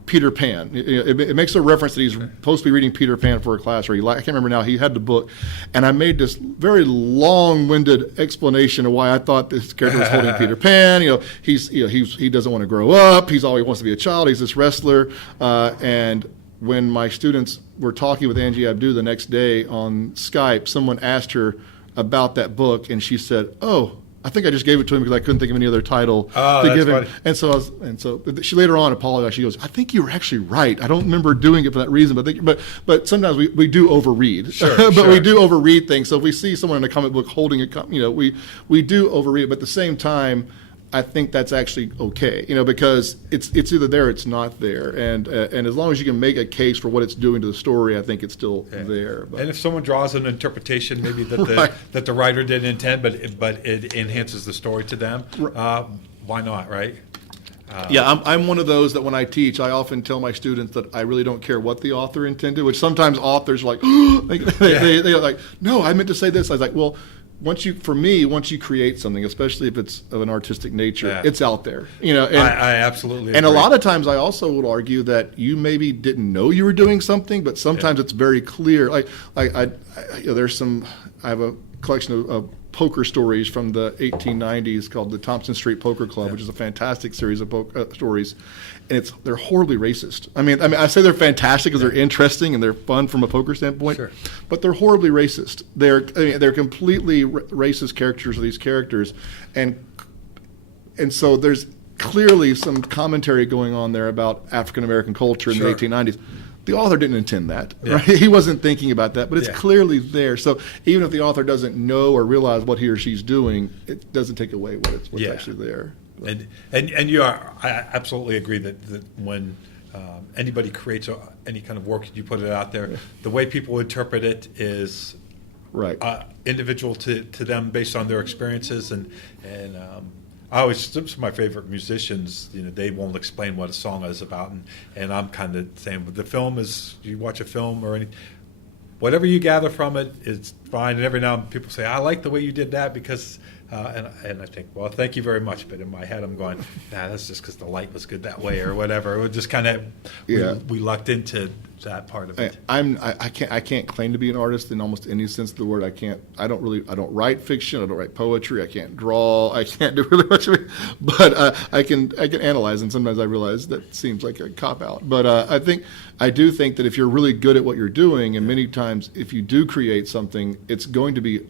Peter Pan. It makes a reference that he's supposed to be reading Peter Pan for a class, or I can't remember now. He had the book, and I made this very long-winded explanation of why I thought this character was holding Peter Pan. He doesn't want to grow up. He wants to be a child. He's this wrestler, and when my students were talking with Angie Abdu the next day on Skype, someone asked her about that book, and she said, "Oh, I think I just gave it to him because I couldn't think of any other title to give him." And so she later on apologized. She goes, "I think you were actually right. I don't remember doing it for that reason, but sometimes we do overread. Sure, we do overread things. So if we see someone in a comic book holding a, we do overread. But at the same time, I think that's actually okay, because it's either there or it's not there, and as long as you can make a case for what it's doing to the story, I think it's still there. But. And if someone draws an interpretation, maybe that the writer didn't intend, but it enhances the story to them, why not, right? I'm one of those that when I teach, I often tell my students that I really don't care what the author intended, which sometimes authors are like, they're like, "No, I meant to say this." I was like, well. Once you create something, especially if it's of an artistic nature, it's out there. And, I absolutely agree. And a lot of times, I also would argue that you maybe didn't know you were doing something, but sometimes it's very clear. I have a collection of poker stories from the 1890s called the Thompson Street Poker Club, which is a fantastic series of stories, and they're horribly racist. I mean, I say they're fantastic because they're interesting and they're fun from a poker standpoint, but they're horribly racist. They're completely racist characters of these characters, and so there's clearly some commentary going on there about African American culture in the 1890s. The author didn't intend that. Right? He wasn't thinking about that, but it's clearly there. So even if the author doesn't know or realize what he or she's doing, it doesn't take away what's actually there. And I absolutely agree that when anybody creates any kind of work, you put it out there, the way people interpret it is individual to them based on their experiences and some of my favorite musicians, they won't explain what a song is about, and I'm kind of saying, the film is, you watch a film or whatever you gather from it is fine. And every now and then people say, "I like the way you did that because," and I think, well, thank you very much. But in my head, I'm going, "Nah, that's just because the light was good that way," or whatever. It just kind of we lucked into that part of it. I can't claim to be an artist in almost any sense of the word. I don't write fiction. I don't write poetry. I can't draw. I can't do really much of it. But I can analyze, and sometimes I realize that seems like a cop out. But I do think that if you're really good at what you're doing, and many times if you do create something, it's going to be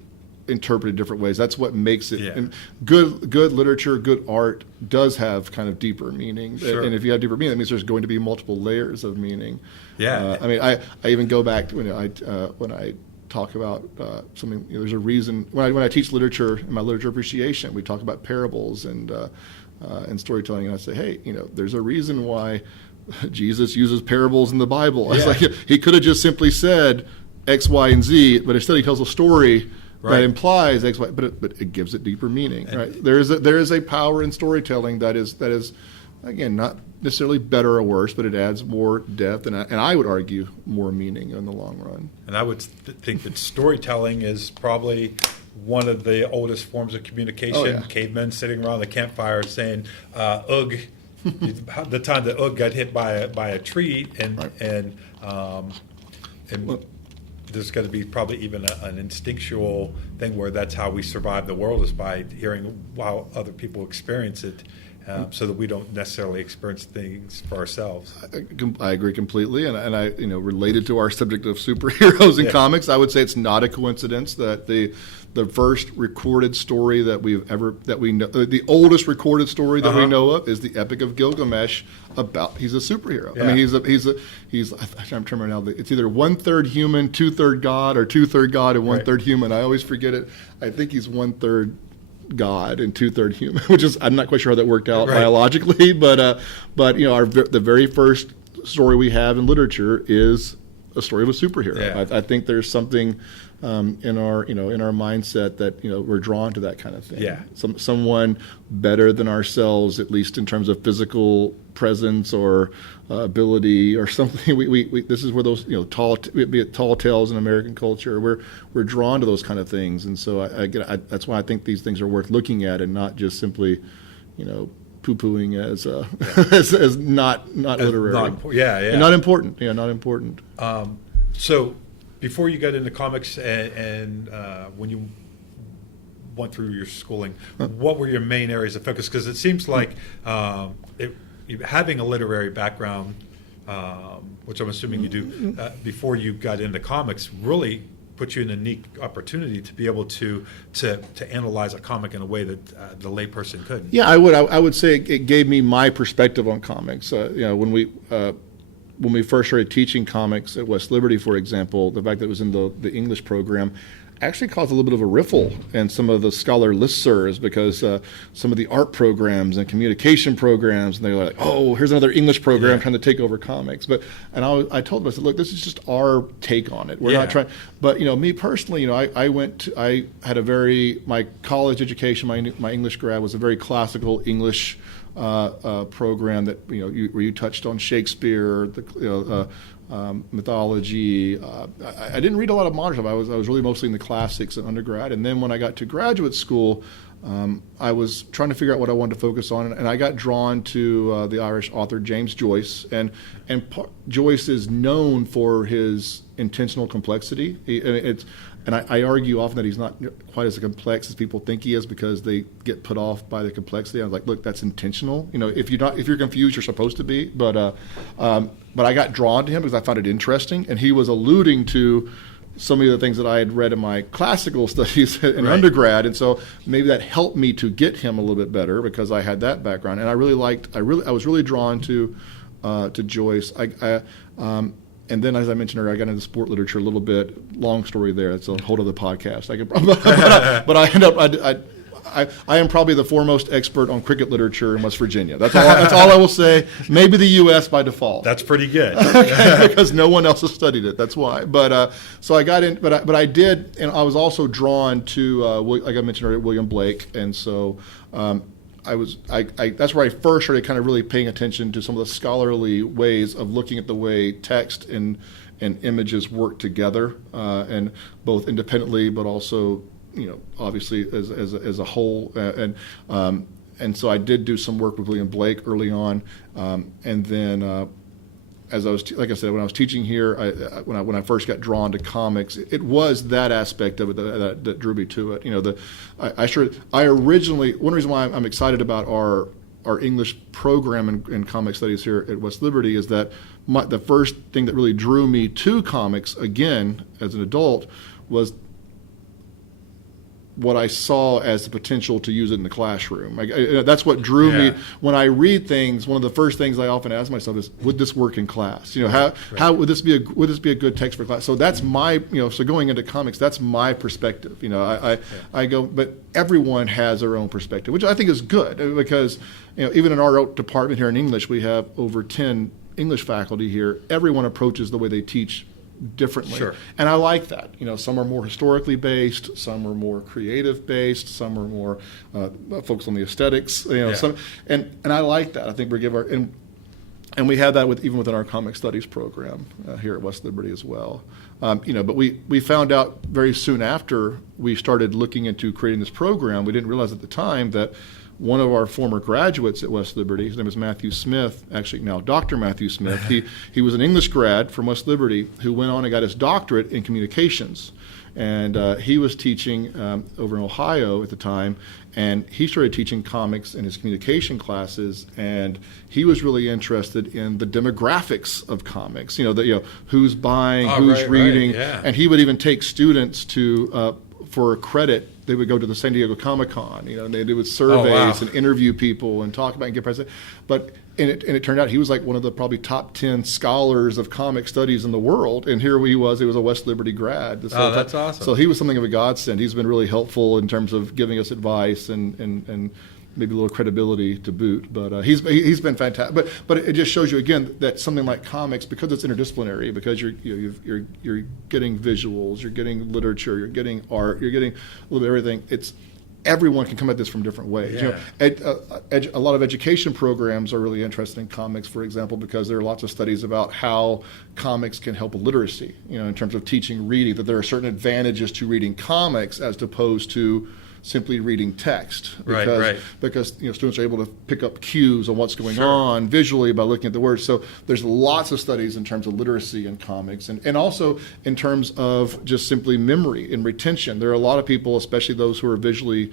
interpreted different ways. That's what makes it good literature, good art does have kind of deeper meaning. And if you have deeper meaning, that means there's going to be multiple layers of meaning. I even go back to when I talk about something. There's a reason when I teach literature in my literature appreciation, we talk about parables and storytelling, and I say, hey, there's a reason why Jesus uses parables in the Bible. It's like he could have just simply said X, Y, and Z, but instead he tells a story that implies X, Y, but it gives it deeper meaning. There is a power in storytelling that is again not necessarily better or worse, but it adds more depth and I would argue more meaning in the long run. And I would think that storytelling is probably one of the oldest forms of communication. Cavemen sitting around the campfire saying "ugh." The time that Ugg got hit by a tree and there's going to be probably even an instinctual thing where that's how we survive the world, is by hearing how other people experience it, so that we don't necessarily experience things for ourselves. I agree completely, and I, related to our subject of superheroes in comics, I would say it's not a coincidence that the first recorded story that we know, the oldest recorded story that we know of, is the Epic of Gilgamesh. He's a superhero. I mean, he's I'm trying to remember now. It's either 1/3 human, 2/3 god, or 2/3 god and 1/3 human. I always forget it. I think he's 1/3 God and 2/3 human, which is, I'm not quite sure how that worked out biologically, but the very first story we have in literature is a story of a superhero. Yeah. I think there's something in our mindset that we're drawn to that kind of thing. Yeah. Someone better than ourselves, at least in terms of physical presence or ability or something. We this is where those tall tales in American culture. We're drawn to those kind of things, and so that's why I think these things are worth looking at and not just simply poo-pooing as as not literary. Not important. Not important. So before you got into comics and when you went through your schooling, what were your main areas of focus? Because it seems like having a literary background, which I'm assuming you do, before you got into comics, really put you in a unique opportunity to be able to analyze a comic in a way that the layperson couldn't. Yeah, I would say it gave me my perspective on comics. When we first started teaching comics at West Liberty, for example, the fact that it was in the English program actually caused a little bit of a riffle in some of the scholar listservs, because some of the art programs and communication programs, and they're like, oh, here's another English program trying to take over comics. I told them, I said, look, this is just our take on it. We're not trying. But me personally, I had my college education, my English grad was a very classical English program that where you touched on Shakespeare, mythology. I didn't read a lot of modern stuff. I was really mostly in the classics in undergrad, and then when I got to graduate school, I was trying to figure out what I wanted to focus on, and I got drawn to the Irish author James Joyce, and Joyce is known for his intentional complexity. I argue often that he's not quite as complex as people think he is, because they get put off by the complexity. I was like, look, that's intentional. If you're confused, you're supposed to be. But I got drawn to him because I found it interesting, and he was alluding to some of the things that I had read in my classical studies in undergrad, and so maybe that helped me to get him a little bit better because I had that background, and I was really drawn to Joyce. And then, as I mentioned earlier, I got into sport literature a little bit. Long story there. It's a whole other podcast. But I end up. I am probably the foremost expert on cricket literature in West Virginia. That's all I will say. Maybe the U.S. by default. That's pretty good. Because no one else has studied it. That's why. But so I got in. But I did, and I was also drawn to, like I mentioned earlier, William Blake, and so. That's where I first started kind of really paying attention to some of the scholarly ways of looking at the way text and images work together, and both independently, but also, obviously as a whole. And so I did do some work with William Blake early on, and then. As I was, like I said, when I was teaching here, when I first got drawn to comics, it was that aspect of it that drew me to it. I originally, one reason why I'm excited about our English program in comic studies here at West Liberty is that the first thing that really drew me to comics again as an adult was what I saw as the potential to use it in the classroom. That's what drew me. When I read things, one of the first things I often ask myself is, would this work in class? How would this be a good text for class? So that's my, so going into comics, that's my perspective. I go, but everyone has their own perspective, which I think is good, because even in our department here in English, we have over 10 English faculty here. Everyone approaches the way they teach differently. Sure. And I like that. Some are more historically based, some are more creative based, some are more focused on the aesthetics. Some, and I like that. I think and we have that even within our comic studies program here at West Liberty as well. But we found out very soon after we started looking into creating this program, we didn't realize at the time that one of our former graduates at West Liberty, his name is Matthew Smith, actually now Dr. Matthew Smith. He was an English grad from West Liberty who went on and got his doctorate in communications. And he was teaching over in Ohio at the time, and he started teaching comics in his communication classes, and he was really interested in the demographics of comics, who's buying, who's reading, and he would even take students to, for credit, they would go to the San Diego Comic-Con, and they would surveys and interview people and talk about and get present. And it turned out he was like one of the probably top 10 scholars of comic studies in the world. And here he was a West Liberty grad. So that's awesome. So he was something of a godsend. He's been really helpful in terms of giving us advice and maybe a little credibility to boot. But he's been fantastic. But it just shows you again that something like comics, because it's interdisciplinary, because you're getting visuals, you're getting literature, you're getting art, you're getting a little bit of everything. Everyone can come at this from different ways. A lot of education programs are really interested in comics, for example, because there are lots of studies about how comics can help with literacy, in terms of teaching reading, that there are certain advantages to reading comics as opposed to simply reading text, because students are able to pick up cues on what's going on visually by looking at the words. So there's lots of studies in terms of literacy in comics, and also in terms of just simply memory and retention. There are a lot of people, especially those who are visually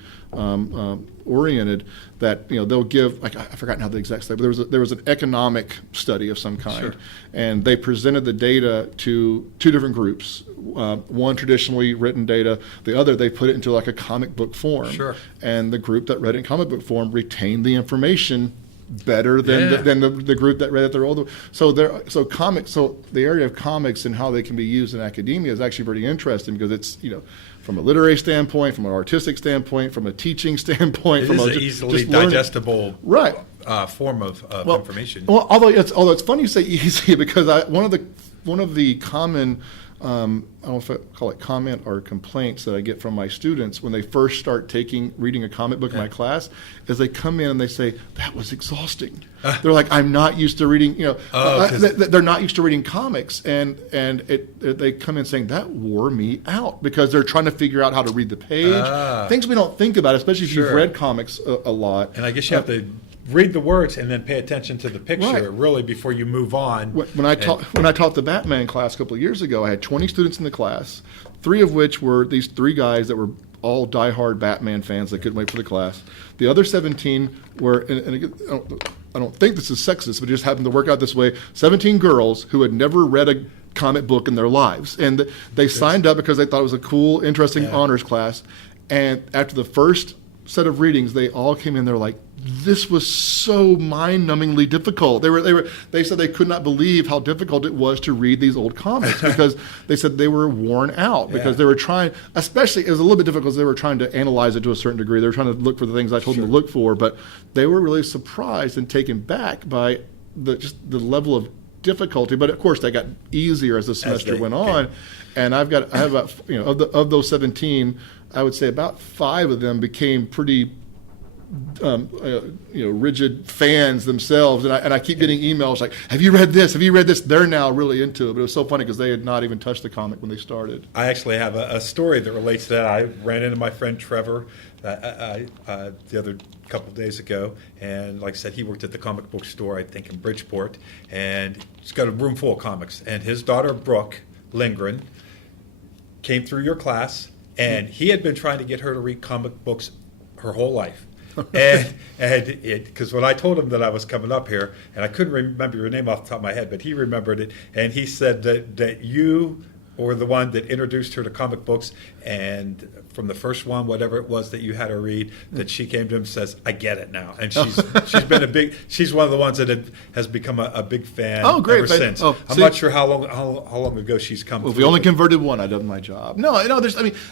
oriented, that they'll give, like, I've forgotten how the exact study, but there was an economic study of some kind, and they presented the data to two different groups. One traditionally written data, the other they put it into like a comic book form. And the group that read it in comic book form retained the information better than the group that read it their older. So the area of comics and how they can be used in academia is actually pretty interesting, because it's from a literary standpoint, from an artistic standpoint, from a teaching standpoint, it is an easily digestible form of information. Well, although it's funny you say easy, because one of the common I don't know if I call it comment or complaints that I get from my students when they first start reading a comic book in my class, is they come in and they say, that was exhausting. They're like, I'm not used to reading, they're not used to reading comics. And they come in saying, that wore me out, because they're trying to figure out how to read the page. Things we don't think about, especially if you've read comics a lot. And I guess you have to read the words and then pay attention to the picture really before you move on. When I taught the Batman class a couple of years ago, I had 20 students in the class, 3 of which were these 3 guys that were all diehard Batman fans that couldn't wait for the class. The other 17 were, and again, I don't think this is sexist, but it just happened to work out this way, 17 girls who had never read a comic book in their lives. And they signed up because they thought it was a cool, interesting honors class. And after the first set of readings, they all came in, they're like, this was so mind-numbingly difficult. They said they could not believe how difficult it was to read these old comics, because they said they were worn out, because they were trying, especially, it was a little bit difficult because they were trying to analyze it to a certain degree. They were trying to look for the things I told them to look for, but they were really surprised and taken back by the level of difficulty. But of course, they got easier as the semester went on. And I have about, of those 17, I would say about 5 of them became pretty rigid fans themselves, and I keep getting emails like, have you read this? Have you read this? They're now really into it. But it was so funny because they had not even touched the comic when they started. I actually have a story that relates to that. I ran into my friend Trevor the other couple of days ago, and like I said, he worked at the comic book store, I think in Bridgeport, and he's got a room full of comics. And his daughter Brooke Lindgren came through your class, and he had been trying to get her to read comic books her whole life. and because when I told him that I was coming up here, and I couldn't remember your name off the top of my head, but he remembered it, and he said that you were the one that introduced her to comic books, and from the first one, whatever it was that you had her read, that she came to him and says, I get it now. And she's one of the ones that has become a big fan ever since. I'm not sure how long ago she's come through. If we only converted one, I'd done my job. No, like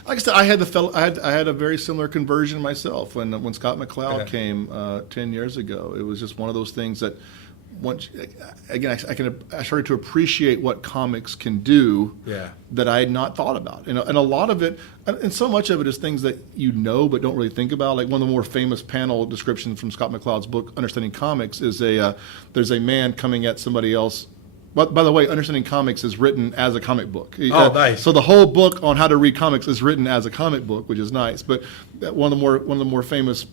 I said, I had a very similar conversion myself when Scott McCloud came 10 years ago. It was just one of those things that I started to appreciate what comics can do that I had not thought about. And a lot of it, and so much of it is things that but don't really think about. Like one of the more famous panel descriptions from Scott McCloud's book, Understanding Comics, is there's a man coming at somebody else. But by the way, Understanding Comics is written as a comic book. Nice. So the whole book on how to read comics is written as a comic book, which is nice. But one of the more famous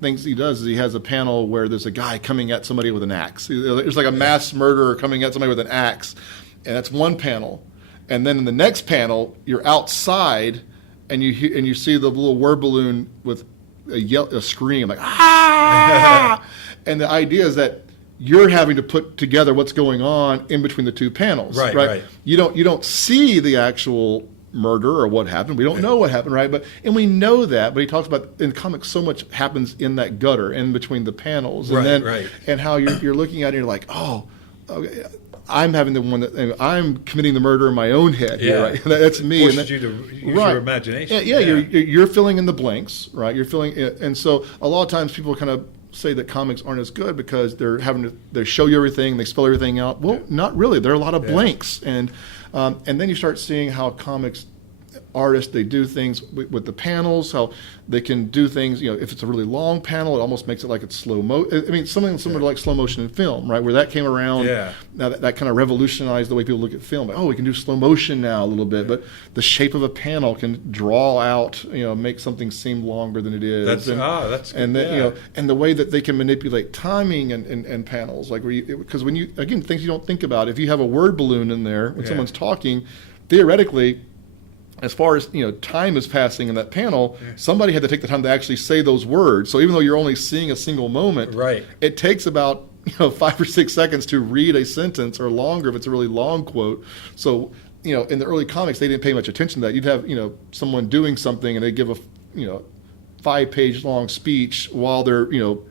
things he does is he has a panel where there's a guy coming at somebody with an axe. There's like a mass murderer coming at somebody with an axe, and that's one panel. And then in the next panel, you're outside, and you see the little word balloon with a scream like ah, and the idea is that you're having to put together what's going on in between the two panels. Right. You don't see the actual murder or what happened. We don't know what happened, right? And we know that. But he talks about in comics, so much happens in that gutter in between the panels, and how you're looking at it, and you're like, oh, okay, I'm having the one that I'm committing the murder in my own head. Yeah, right? That's me. Forces you to use your imagination. Yeah. You're filling in the blanks, right? You're filling, and so a lot of times people kind of say that comics aren't as good because they show you everything, they spell everything out. Well, not really. There are a lot of blanks, and then you start seeing how comics artists, they do things with the panels, how they can do things, if it's a really long panel, it almost makes it like it's slow mo. I mean, something similar to like slow motion in film, right? Where that came around, now that kind of revolutionized the way people look at film. Like, we can do slow motion now a little bit, but the shape of a panel can draw out, make something seem longer than it is. That's good. And then, and the way that they can manipulate timing and panels, like because when you, again, things you don't think about, if you have a word balloon in there when someone's talking, theoretically, as far as time is passing in that panel, somebody had to take the time to actually say those words. So even though you're only seeing a single moment, it takes about 5 or 6 seconds to read a sentence, or longer if it's a really long quote. So in the early comics, they didn't pay much attention to that. You'd have someone doing something, and they give a 5-page long speech while they're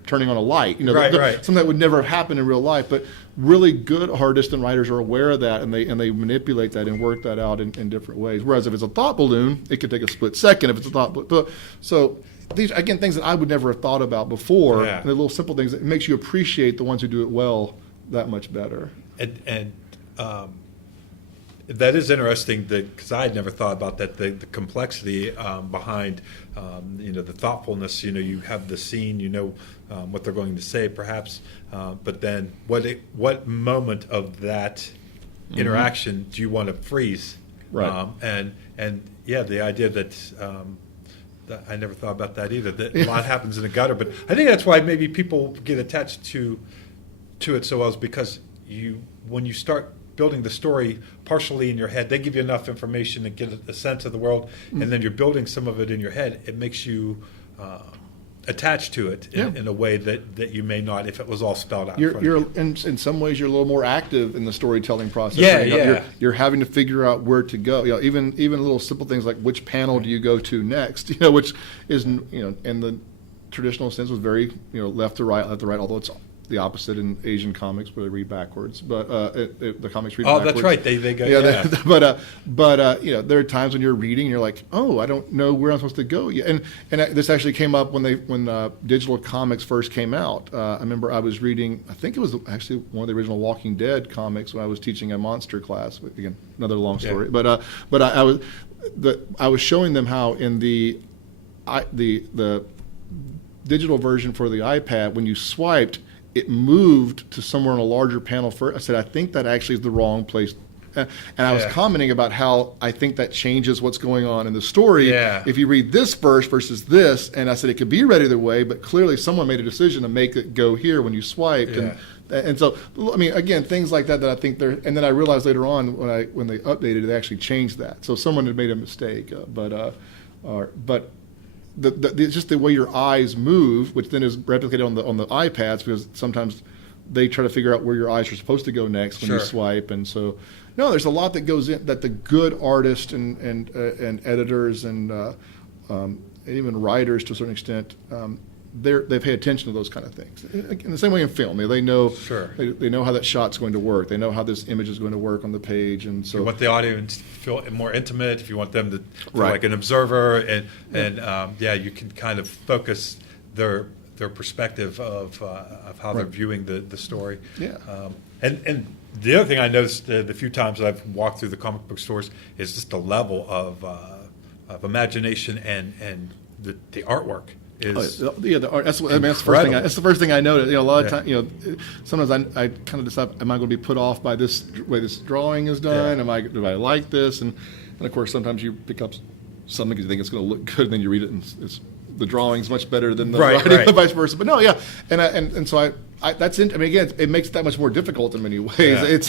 turning on a light. Something that would never have happened in real life, but really good artists and writers are aware of that, and they manipulate that and work that out in different ways. Whereas if it's a thought balloon, it could take a split second if it's a thought balloon. So these, again, things that I would never have thought about before, and the little simple things, it makes you appreciate the ones who do it well that much better. And that is interesting, because I had never thought about that, the complexity behind the thoughtfulness. You have the scene, what they're going to say perhaps, but then what moment of that interaction do you want to freeze? Right. The idea that I never thought about that either, that a lot happens in the gutter, but I think that's why maybe people get attached to it so well, is because when you start building the story partially in your head, they give you enough information to get a sense of the world, and then you're building some of it in your head. It makes you attached to it in a way that you may not if it was all spelled out. In some ways, you're a little more active in the storytelling process. You're having to figure out where to go. Even little simple things like which panel do you go to next? Which is in the traditional sense was very left to right, although it's the opposite in Asian comics where they read backwards, but the comics read backwards. Oh, that's right. They go. But there are times when you're reading and you're like, oh, I don't know where I'm supposed to go yet. And this actually came up when digital comics first came out. I remember I was reading, I think it was actually one of the original Walking Dead comics when I was teaching a monster class. Again, another long story. But I was showing them how in the digital version for the iPad, when you swiped, it moved to somewhere on a larger panel first. I said, I think that actually is the wrong place. And I was commenting about how I think that changes what's going on in the story. If you read this verse versus this, and I said it could be read either way, but clearly someone made a decision to make it go here when you swiped. And so, I mean, again, things like that I think they're, and then I realized later on when they updated it, they actually changed that. So someone had made a mistake, but just the way your eyes move, which then is replicated on the iPads, because sometimes they try to figure out where your eyes are supposed to go next when you swipe, and so there's a lot that goes in that the good artists and editors and even writers to a certain extent they pay attention to those kind of things. In the same way in film, they know they know how that shot's going to work. They know how this image is going to work on the page, and so you want the audience to feel more intimate. If you want them to feel like an observer, and you can kind of focus their perspective of how they're viewing the story. And the other thing I noticed the few times that I've walked through the comic book stores is just the level of imagination and the artwork. The art. That's the first thing I noticed. A lot of times, sometimes I kind of decide, am I going to be put off by this way this drawing is done? Do I like this? And of course, sometimes you pick up something because you think it's going to look good, and then you read it and it's the drawings much better than the Right, writing, right. and vice versa. But no, yeah, and so that's I mean, again, it makes it that much more difficult in many ways.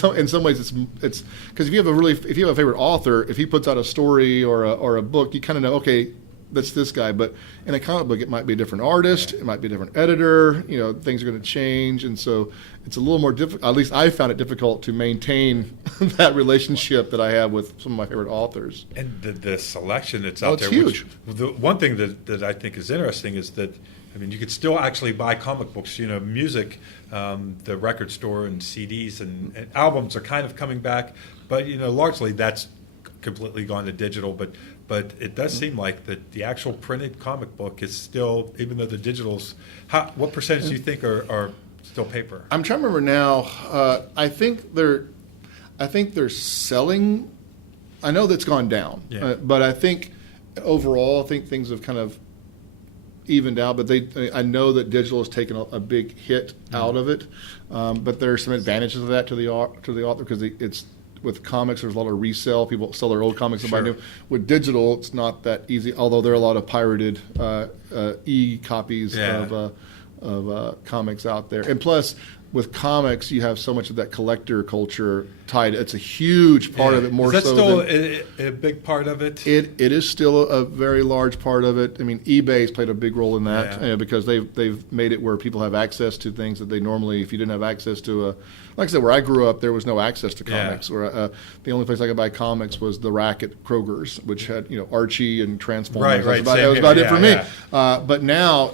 Yeah. In some ways, it's because if you have a favorite author, if he puts out a story or a book, you kind of know, okay, that's this guy. But in a comic book, it might be a different artist, it might be a different editor. Things are going to change, and so it's a little more difficult. At least I found it difficult to maintain that relationship that I have with some of my favorite authors. And the selection that's out it's there. huge. The one thing that I think is interesting is that, I mean, you could still actually buy comic books. Music, the record store and CDs and albums are kind of coming back, but largely that's completely gone to digital. But it does seem like that the actual printed comic book is still, even though the digitals. What percentage do you think are still paper? I'm trying to remember now. I think they're selling. I know that's gone down, but I think overall, things have kind of evened out. But I know that digital has taken a big hit out of it. But there are some advantages of that to the author because it's. With comics, there's a lot of resale. People sell their old comics and buy new. With digital, it's not that easy. Although there are a lot of pirated e-copies of comics out there. And plus, with comics, you have so much of that collector culture tied. It's a huge part of it. More is that so still than, a big part of it? It is still a very large part of it. I mean, eBay's played a big role in that because they've made it where people have access to things that they normally, if you didn't have access to like I said, where I grew up, there was no access to comics. Where the only place I could buy comics was the rack at Kroger's, which had Archie and Transformers. Right. That was about it for me. But now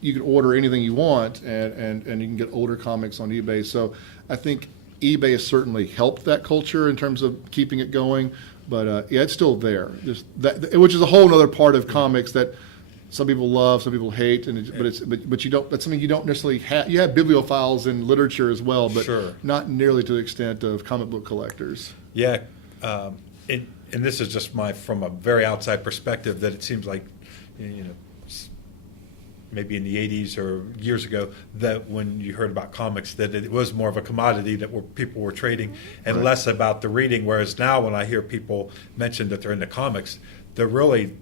you can order anything you want, and you can get older comics on eBay. So I think eBay has certainly helped that culture in terms of keeping it going. But it's still there. Which is a whole other part of comics that some people love, some people hate, but you don't. That's something you don't necessarily have. You have bibliophiles in literature as well, but not nearly to the extent of comic book collectors. Yeah, and this is just from a very outside perspective that it seems like, maybe in the 80s or years ago, that when you heard about comics, that it was more of a commodity that people were trading and less about the reading. Whereas now when I hear people mention that they're into comics, they're really,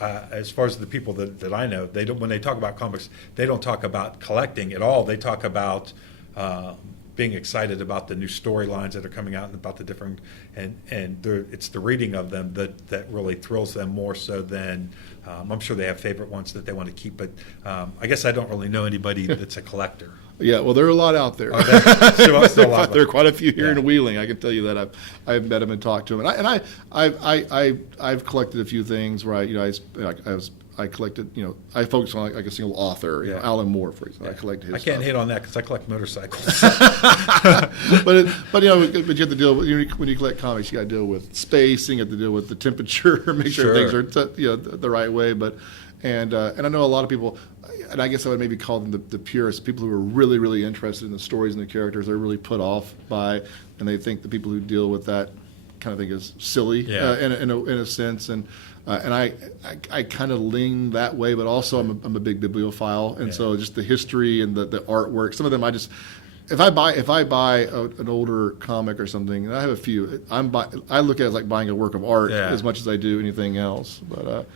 as far as the people that I know, they don't. When they talk about comics, they don't talk about collecting at all. They talk about being excited about the new storylines that are coming out and about the different, and it's the reading of them that really thrills them more so than, I'm sure they have favorite ones that they want to keep, but I guess I don't really know anybody that's a collector. Yeah, well, there are a lot out there. Still a lot. There are quite a few here in Wheeling. I can tell you that. I've met them and talked to them, I've collected a few things. Right, I collected. I focused on like a single author. Alan Moore, for example. I collected his. I can't stuff. hate on that because I collect motorcycles. but you have to deal with when you collect comics. You got to deal with spacing. You have to deal with the temperature. Make sure things are the right way. And I know a lot of people, and I guess I would maybe call them the purists, people who are really, really interested in the stories and the characters. They're really put off by, and they think the people who deal with that kind of thing is silly in a sense. And I kind of lean that way, but also I'm a big bibliophile, and so just the history and the artwork. Some of them if I buy an older comic or something, and I have a few, I look at it as like buying a work of art as much as I do anything else. But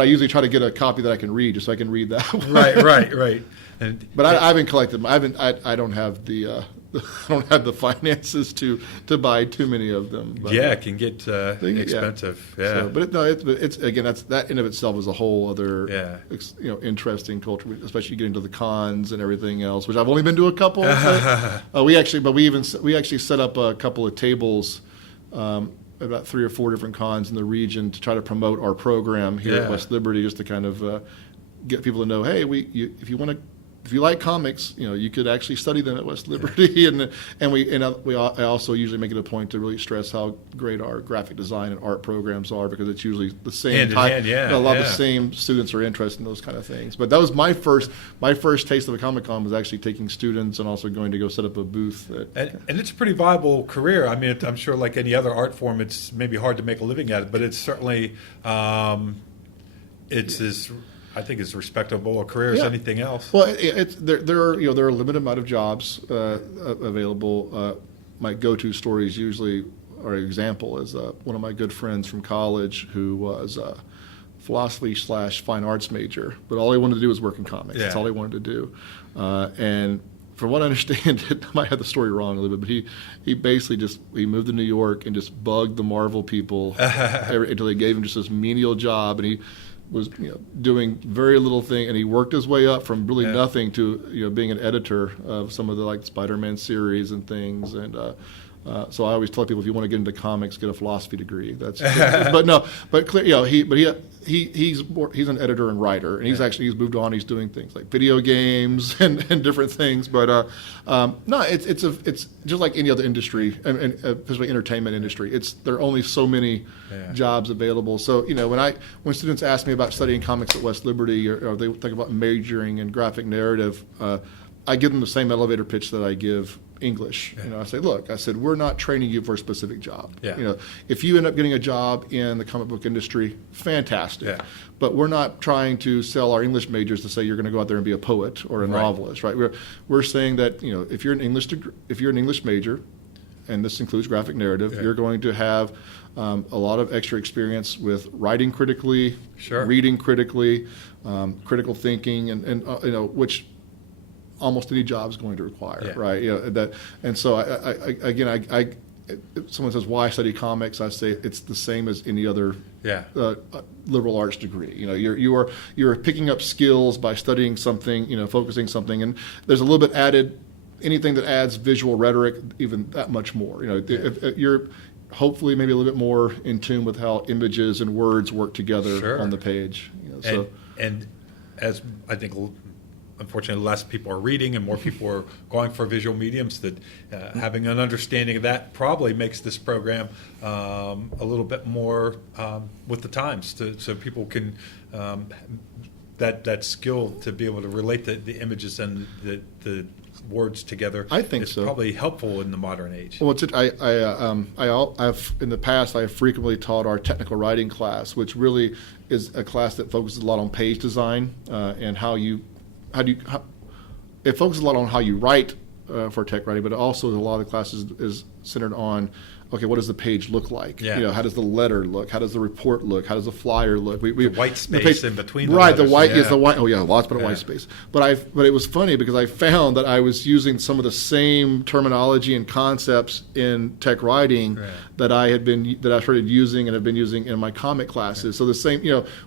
I usually try to get a copy that I can read, just so I can read that one. Right. But I haven't collected them. I don't have the finances to buy too many of them. But, it can get expensive. Yeah. So, but it's again, that in of itself is a whole other interesting culture, especially getting to the cons and everything else, which I've only been to a couple. We actually set up a couple of tables. About 3 or 4 different cons in the region to try to promote our program here at West Liberty, just to kind of get people to know, hey, if you like comics, you could actually study them at West Liberty, I also usually make it a point to really stress how great our graphic design and art programs are, because it's usually the same type. A lot of the same students are interested in those kind of things. But that was my first taste of a Comic-Con, was actually taking students and also going to go set up a booth. And it's a pretty viable career. I mean, I'm sure like any other art form, it's maybe hard to make a living at it, but it's certainly I think it's respectable a career as anything else. Well, there are a limited amount of jobs available. My go-to stories usually, or example, is one of my good friends from college who was philosophy/fine arts major, but all he wanted to do was work in comics. Yeah. That's all he wanted to do. And from what I understand, I might have the story wrong a little bit, but he basically he moved to New York and just bugged the Marvel people until they gave him just this menial job, and he was doing very little thing, and he worked his way up from really nothing to being an editor of some of the like Spider-Man series and things. And so I always tell people, if you want to get into comics, get a philosophy degree. That's but clear, he's an editor and writer, and he's moved on. He's doing things like video games and different things. But no, it's just like any other industry, and especially entertainment industry. There are only so many jobs available. So when students ask me about studying comics at West Liberty, or they think about majoring in graphic narrative, I give them the same elevator pitch that I give English. I say, look, we're not training you for a specific job. If you end up getting a job in the comic book industry, fantastic. But we're not trying to sell our English majors to say you're going to go out there and be a poet or a novelist, right? We're saying that if you're an English major, and this includes graphic narrative, you're going to have a lot of extra experience with writing critically, reading critically, critical thinking, and which almost any job is going to require, right? And so I if someone says, why study comics? I say it's the same as any other liberal arts degree. You're picking up skills by studying something, focusing something, and there's a little bit added. Anything that adds visual rhetoric, even that much more. If you're hopefully maybe a little bit more in tune with how images and words work together on the page. And as I think, unfortunately, less people are reading and more people are going for visual mediums, that having an understanding of that probably makes this program a little bit more with the times, so people can that skill to be able to relate the images and the words together. I think is so. Probably helpful in the modern age. Well, I've in the past I have frequently taught our technical writing class, which really is a class that focuses a lot on page design and it focuses a lot on how you write for tech writing, but also a lot of the classes is centered on, okay, what does the page look like? How does the letter look? How does the report look? How does the flyer look? The white space in between the letters. The white is the white. Oh yeah, lots of white space. But it was funny because I found that I was using some of the same terminology and concepts in tech writing that I started using and have been using in my comic classes. So the same,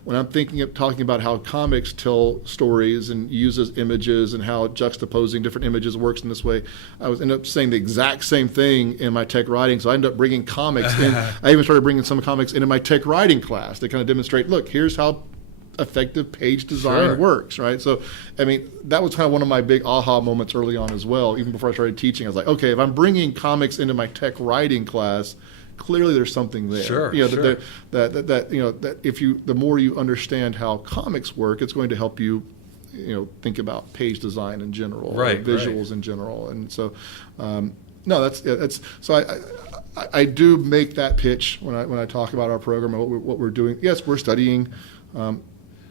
when I'm talking about how comics tell stories and uses images and how juxtaposing different images works in this way, I was ended up saying the exact same thing in my tech writing. So I ended up bringing comics in. I even started bringing some comics into my tech writing class to kind of demonstrate, look, here's how effective page design works, right? So, that was kind of one of my big aha moments early on as well. Even before I started teaching, I was like, okay, if I'm bringing comics into my tech writing class, clearly there's something there. That if the more you understand how comics work, it's going to help you, think about page design in general, visuals in general, and so. No, that's so. I do make that pitch when I talk about our program and what we're doing. Yes, we're studying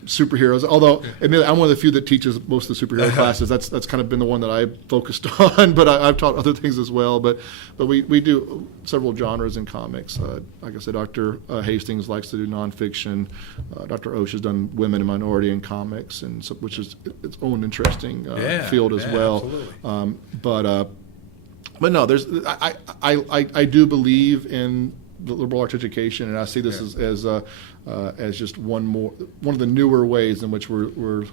superheroes. Although, admittedly, I'm one of the few that teaches most of the superhero classes. That's kind of been the one that I focused on. But I've taught other things as well. But we do several genres in comics. Like I said, Dr. Hastings likes to do nonfiction. Dr. Osh has done women and minority in comics, and so, which is its own interesting field as well. But no, I do believe in the liberal arts education, and I see this as just one of the newer ways in which we're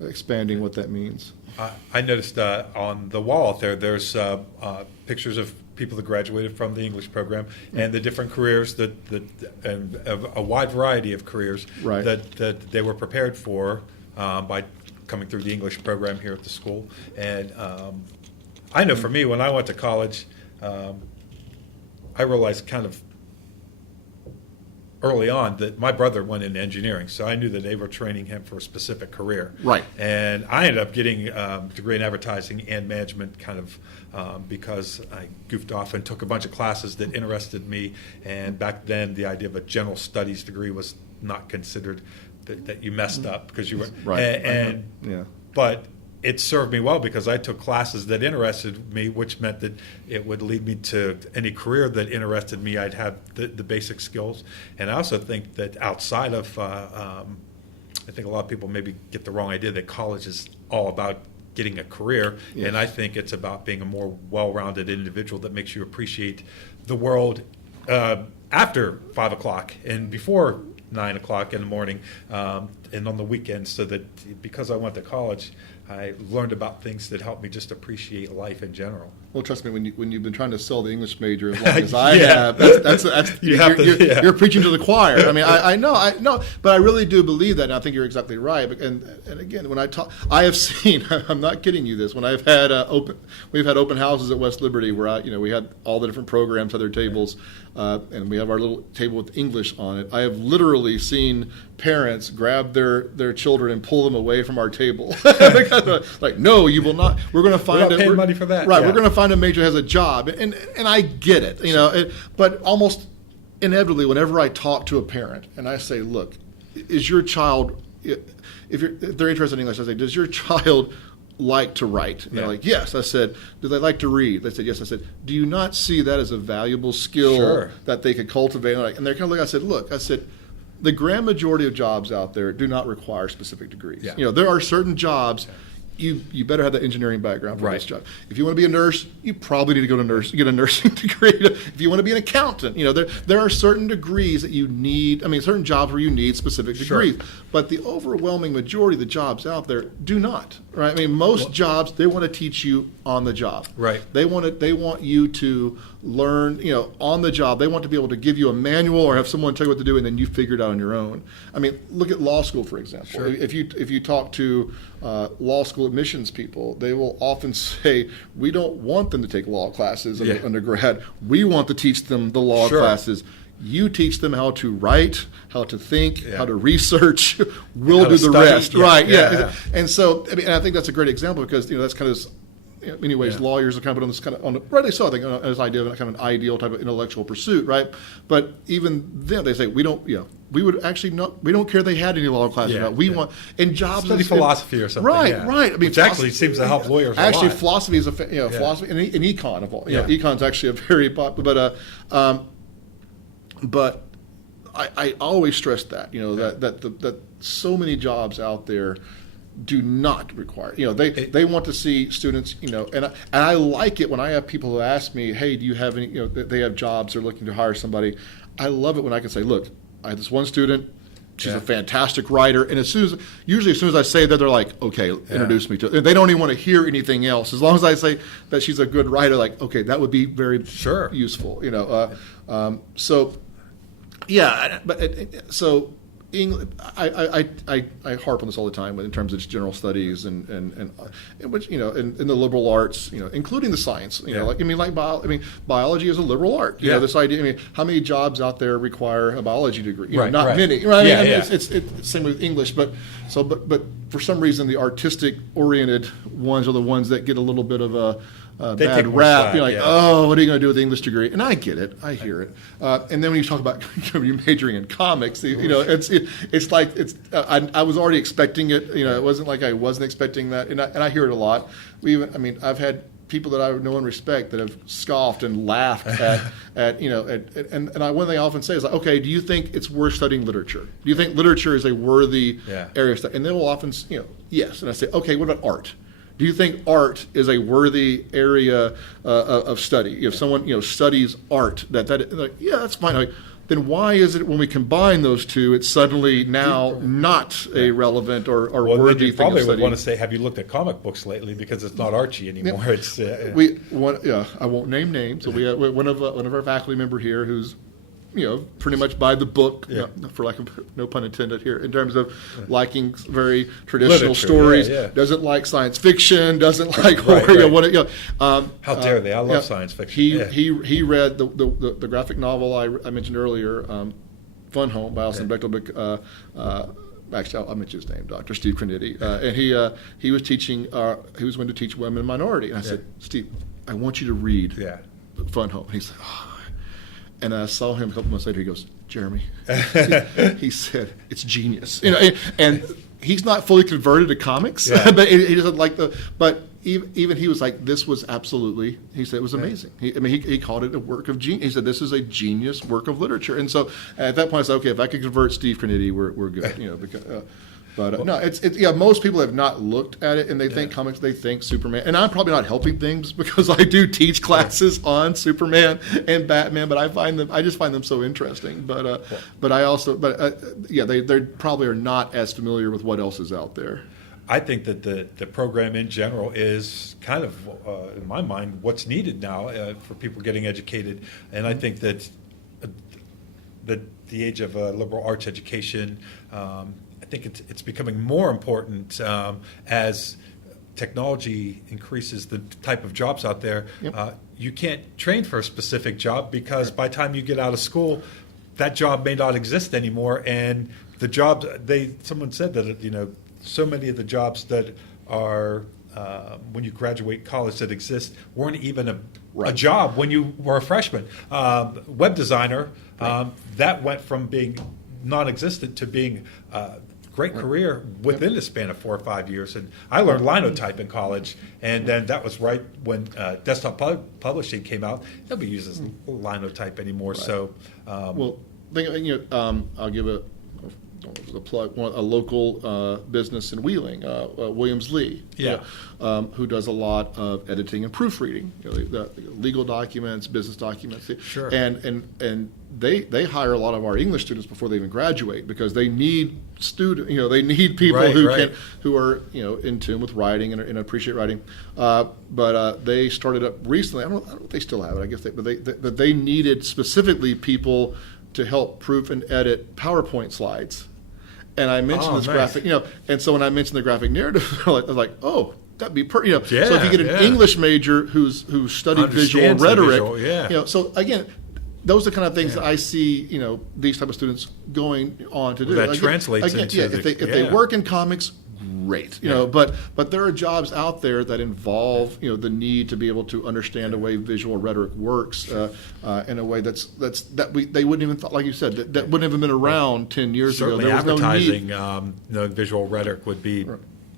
expanding what that means. I noticed on the wall out there's pictures of people that graduated from the English program and the different careers and a wide variety of careers that they were prepared for by coming through the English program here at the school. And I know for me, when I went to college, I realized kind of early on that my brother went into engineering, so I knew that they were training him for a specific career. Right. And I ended up getting a degree in advertising and management kind of because I goofed off and took a bunch of classes that interested me. And back then, the idea of a general studies degree was not considered that you messed up because you were. Right. But it served me well because I took classes that interested me, which meant that it would lead me to any career that interested me. I'd have the basic skills. And I also think that outside of, I think a lot of people maybe get the wrong idea that college is all about getting a career. Yes. And I think it's about being a more well-rounded individual that makes you appreciate the world after 5 o'clock and before 9 o'clock in the morning and on the weekends, so that because I went to college, I learned about things that helped me just appreciate life in general. Well, trust me, when you've been trying to sell the English major as long as I Yeah. have, You're preaching to the choir. I mean, I know, but I really do believe that, and I think you're exactly right. And again, when I talk, I have seen. I'm not kidding you. This when I've had we've had open houses at West Liberty where we had all the different programs at their tables, and we have our little table with English on it. I have literally seen parents grab their children and pull them away from our table. Like, no, you will not. We're going to find We're not paying money for that. Right, Yeah. we're going to find a major that has a job, and I get it, but almost inevitably, whenever I talk to a parent and I say, look, is your child, if they're interested in English, I say, does your child like to write? And they're like, yes. I said, do they like to read? They said, yes. I said, do you not see that as a valuable skill that they could cultivate? And they're kind of like, I said, the grand majority of jobs out there do not require specific degrees. Yeah. There are certain jobs. You better have that engineering background for this job. If you want to be a nurse, you probably need to go to get a nursing degree. If you want to be an accountant, there are certain degrees that you need. I mean, certain jobs where you need specific degrees. But the overwhelming majority of the jobs out there do not. Right? I mean, most jobs, they want to teach you on the job. Right. They want you to learn, on the job. They want to be able to give you a manual or have someone tell you what to do, and then you figure it out on your own. I mean, look at law school, for example. Sure. If you talk to law school admissions people, they will often say, we don't want them to take law classes in the undergrad. We want to teach them the law classes. You teach them how to write, how to think, how to research. We'll do the rest. Right. Yeah. And so, and I think that's a great example because, that's kind of, in many ways, lawyers are kind of put on this kind of, rightly so, I think, on this idea of kind of an ideal type of intellectual pursuit, right? But even then, they say, we don't care they had any law classes or not. We want, in jobs. Study philosophy or something. Right. I mean, which actually seems to help lawyers a lot. Philosophy is philosophy and econ of all. Econ's actually a very popular, but I always stress that, that so many jobs out there do not require, they want to see students, and I like it when I have people who ask me, hey, do you have any, they have jobs, they're looking to hire somebody. I love it when I can say, look, I have this one student, she's a fantastic writer, and usually as soon as I say that, they're like, okay, introduce me to it. They don't even want to hear anything else. As long as I say that she's a good writer, like, okay, that would be very useful, so, yeah, so English, I harp on this all the time in terms of just general studies and which in the liberal arts, including the science, biology is a liberal art. This idea. How many jobs out there require a biology degree? Not many. Right? It's same with English, but for some reason the artistic oriented ones are the ones that get a little bit of a bad rap. Oh, what are you going to do with the English degree? And I get it, I hear it. And then when you talk about you majoring in comics, it's like I was already expecting it. It wasn't like I wasn't expecting that, and I hear it a lot. I've had people that I know and respect that have scoffed and laughed at one thing I often say is like, okay, do you think it's worth studying literature? Do you think literature is a worthy area of study? And they will often, yes. And I say, okay, what about art? Do you think art is a worthy area of study? If someone studies art, that's fine. Then why is it when we combine those two, it's suddenly now not a relevant or worthy you thing probably of would study? want to say, have you looked at comic books lately? Because it's not Archie anymore. It's I won't name names. So we have one of our faculty member here who's pretty much by the book, for lack of no pun intended here, in terms of liking very traditional stories. Doesn't like science fiction. Doesn't like horror. How dare they? I love science fiction. He read the graphic novel I mentioned earlier, Fun Home by Alison Bechtelbeck. Actually, I'll mention his name, Dr. Steve Crenity, and he was teaching. He was going to teach women and minority, and I said, Steve, I want you to read Fun Home. And he's like, oh. And I saw him a couple months later. He goes, Jeremy, he said, it's genius. And he's not fully converted to comics, Yeah. but he doesn't like the. But even he was like, this was absolutely. He said it was amazing. He called it a work of genius. He said this is a genius work of literature. And so at that point, I said, okay, if I could convert Steve Carnegie, we're good. Because. But no, it's most people have not looked at it, and they think comics, they think Superman. And I'm probably not helping things because I do teach classes on Superman and Batman, but I just find them so interesting. But they probably are not as familiar with what else is out there. I think that the program in general is kind of, in my mind, what's needed now for people getting educated. And I think that the age of liberal arts education, I think it's becoming more important as technology increases the type of jobs out there. Yep. You can't train for a specific job because by the time you get out of school, that job may not exist anymore. And the jobs, someone said that, so many of the jobs that are when you graduate college that exist weren't even a job when you were a freshman. Web designer, that went from being non-existent to being great career within the span of 4 or 5 years. And I learned linotype in college, and then that was right when desktop publishing came out. Nobody uses linotype anymore. Right. So, I'll give a plug. A local business in Wheeling, Williams Lee, who does a lot of editing and proofreading, the legal documents, business documents. Sure. And they hire a lot of our English students before they even graduate because they need they need people who are in tune with writing and appreciate writing. But they started up recently. I don't know if they still have it. I guess but they needed specifically people to help proof and edit PowerPoint slides. And I mentioned this graphic, and so when I mentioned the graphic narrative, I was like, oh, that'd be so if you get an English major who's studied visual rhetoric, so again, those are the kind of things that I see, these type of students going on to do. That translates into if they work in comics, great, but there are jobs out there that involve the need to be able to understand a way visual rhetoric works in a way they wouldn't even like you said that wouldn't have been around 10 years ago. There was advertising, no need. Visual rhetoric would be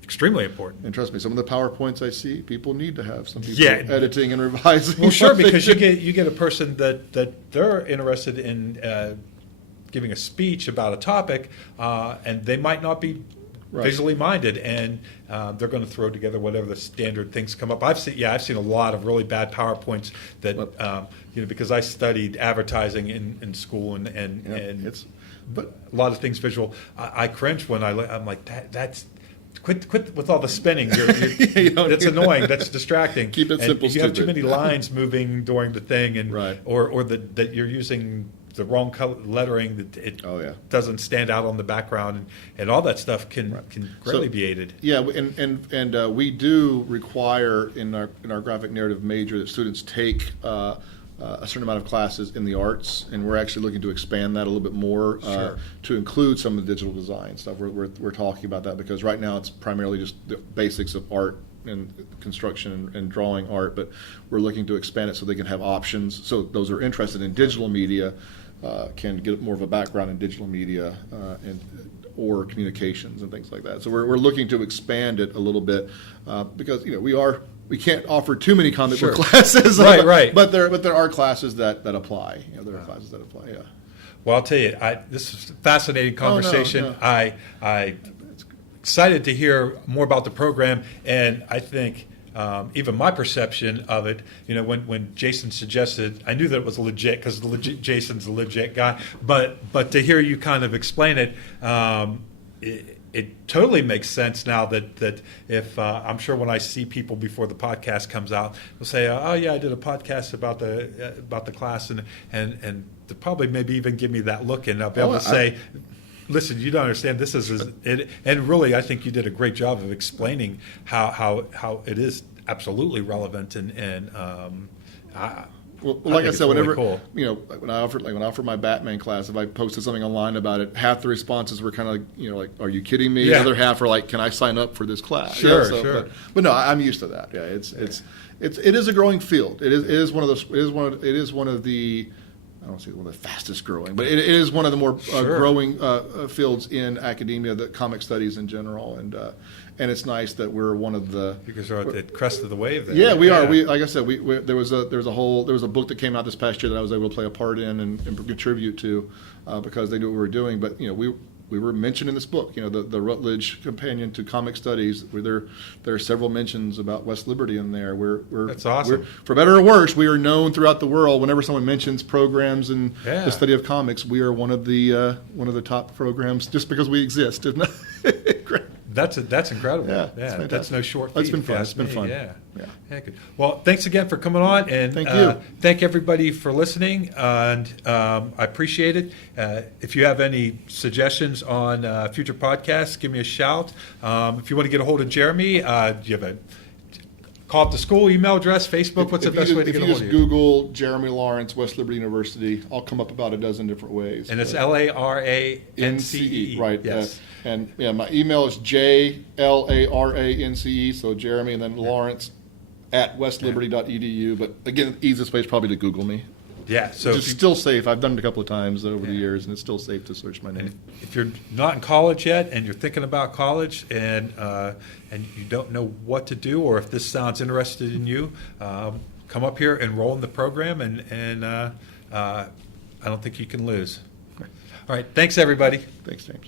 extremely important. And trust me, some of the PowerPoints I see, people need to have some people editing and revising. Well, sure, because you get a person that they're interested in giving a speech about a topic, and they might not be visually minded, and they're going to throw together whatever the standard things come up. I've seen a lot of really bad PowerPoints that because I studied advertising in school and but a lot of things visual. I cringe when I'm like that's. Quit with all the spinning. It's annoying. That's distracting. Keep it simple. You have too many lines moving during the thing, and or that you're using the wrong color lettering, that it doesn't stand out on the background, and all that stuff can greatly be aided. Yeah, and we do require in our graphic narrative major that students take a certain amount of classes in the arts, and we're actually looking to expand that a little bit more to include some of the digital design stuff. We're talking about that because right now it's primarily just the basics of art and construction and drawing art, but we're looking to expand it so they can have options. So those who are interested in digital media can get more of a background in digital media or communications and things like that. So we're looking to expand it a little bit because we can't offer too many comic book classes, right. But there are classes that apply. There are classes that apply. Yeah. Well, I'll tell you, this is a fascinating conversation. I excited to hear more about the program, and I think even my perception of it, when Jason suggested, I knew that it was legit because Jason's a legit guy, but to hear you kind of explain it, it totally makes sense now that if I'm sure when I see people before the podcast comes out, they'll say, "Oh yeah, I did a podcast about the class," and they'll probably maybe even give me that look, and I'll be able to say, "Listen, you don't understand. This is it." And really, I think you did a great job of explaining how it is absolutely relevant, and Well, like I said, whenever when I offered my Batman class, if I posted something online about it, half the responses were kind of like, "Are you kidding me?" The other half are like, "Can I sign up for this class?" Sure. But no, I'm used to that. Yeah, it is a growing field. It is one of the I don't say one of the fastest growing, but it is one of the more growing fields in academia, the comic studies in general, and it's nice that we're one of the. You guys are at the crest of the wave there. Yeah, we are. We, like I said, there was a book that came out this past year that I was able to play a part in and contribute to because they knew what we were doing. But we were mentioned in this book, the Rutledge Companion to Comic Studies, where there are several mentions about West Liberty in there. That's awesome. For better or worse, we are known throughout the world. Whenever someone mentions programs and the study of comics, we are one of the top programs just because we exist. Isn't it? That's incredible. Yeah, that's no short feat. It's been fun. It's been fun. Yeah, good. Well, thanks again for coming on, and thank you. Thank everybody for listening, and I appreciate it. If you have any suggestions on future podcasts, give me a shout. If you want to get a hold of Jeremy, do you have a call up the school email address, Facebook? What's the best way to get a hold of you? If you just Google Jeremy Larance, West Liberty University, I'll come up about a dozen different ways. And it's Larance, right? Yes. My email is JLARANCE, so Jeremy, and then Larance at westliberty.edu. But again, the easiest way is probably to Google me. Yeah, so it's still safe. I've done it a couple of times over the years, and it's still safe to search my name. If you're not in college yet, and you're thinking about college, and you don't know what to do, or if this sounds interested in you, come up here, enroll in the program, and I don't think you can lose. All right, thanks everybody. Thanks, James.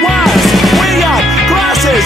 was. We got glasses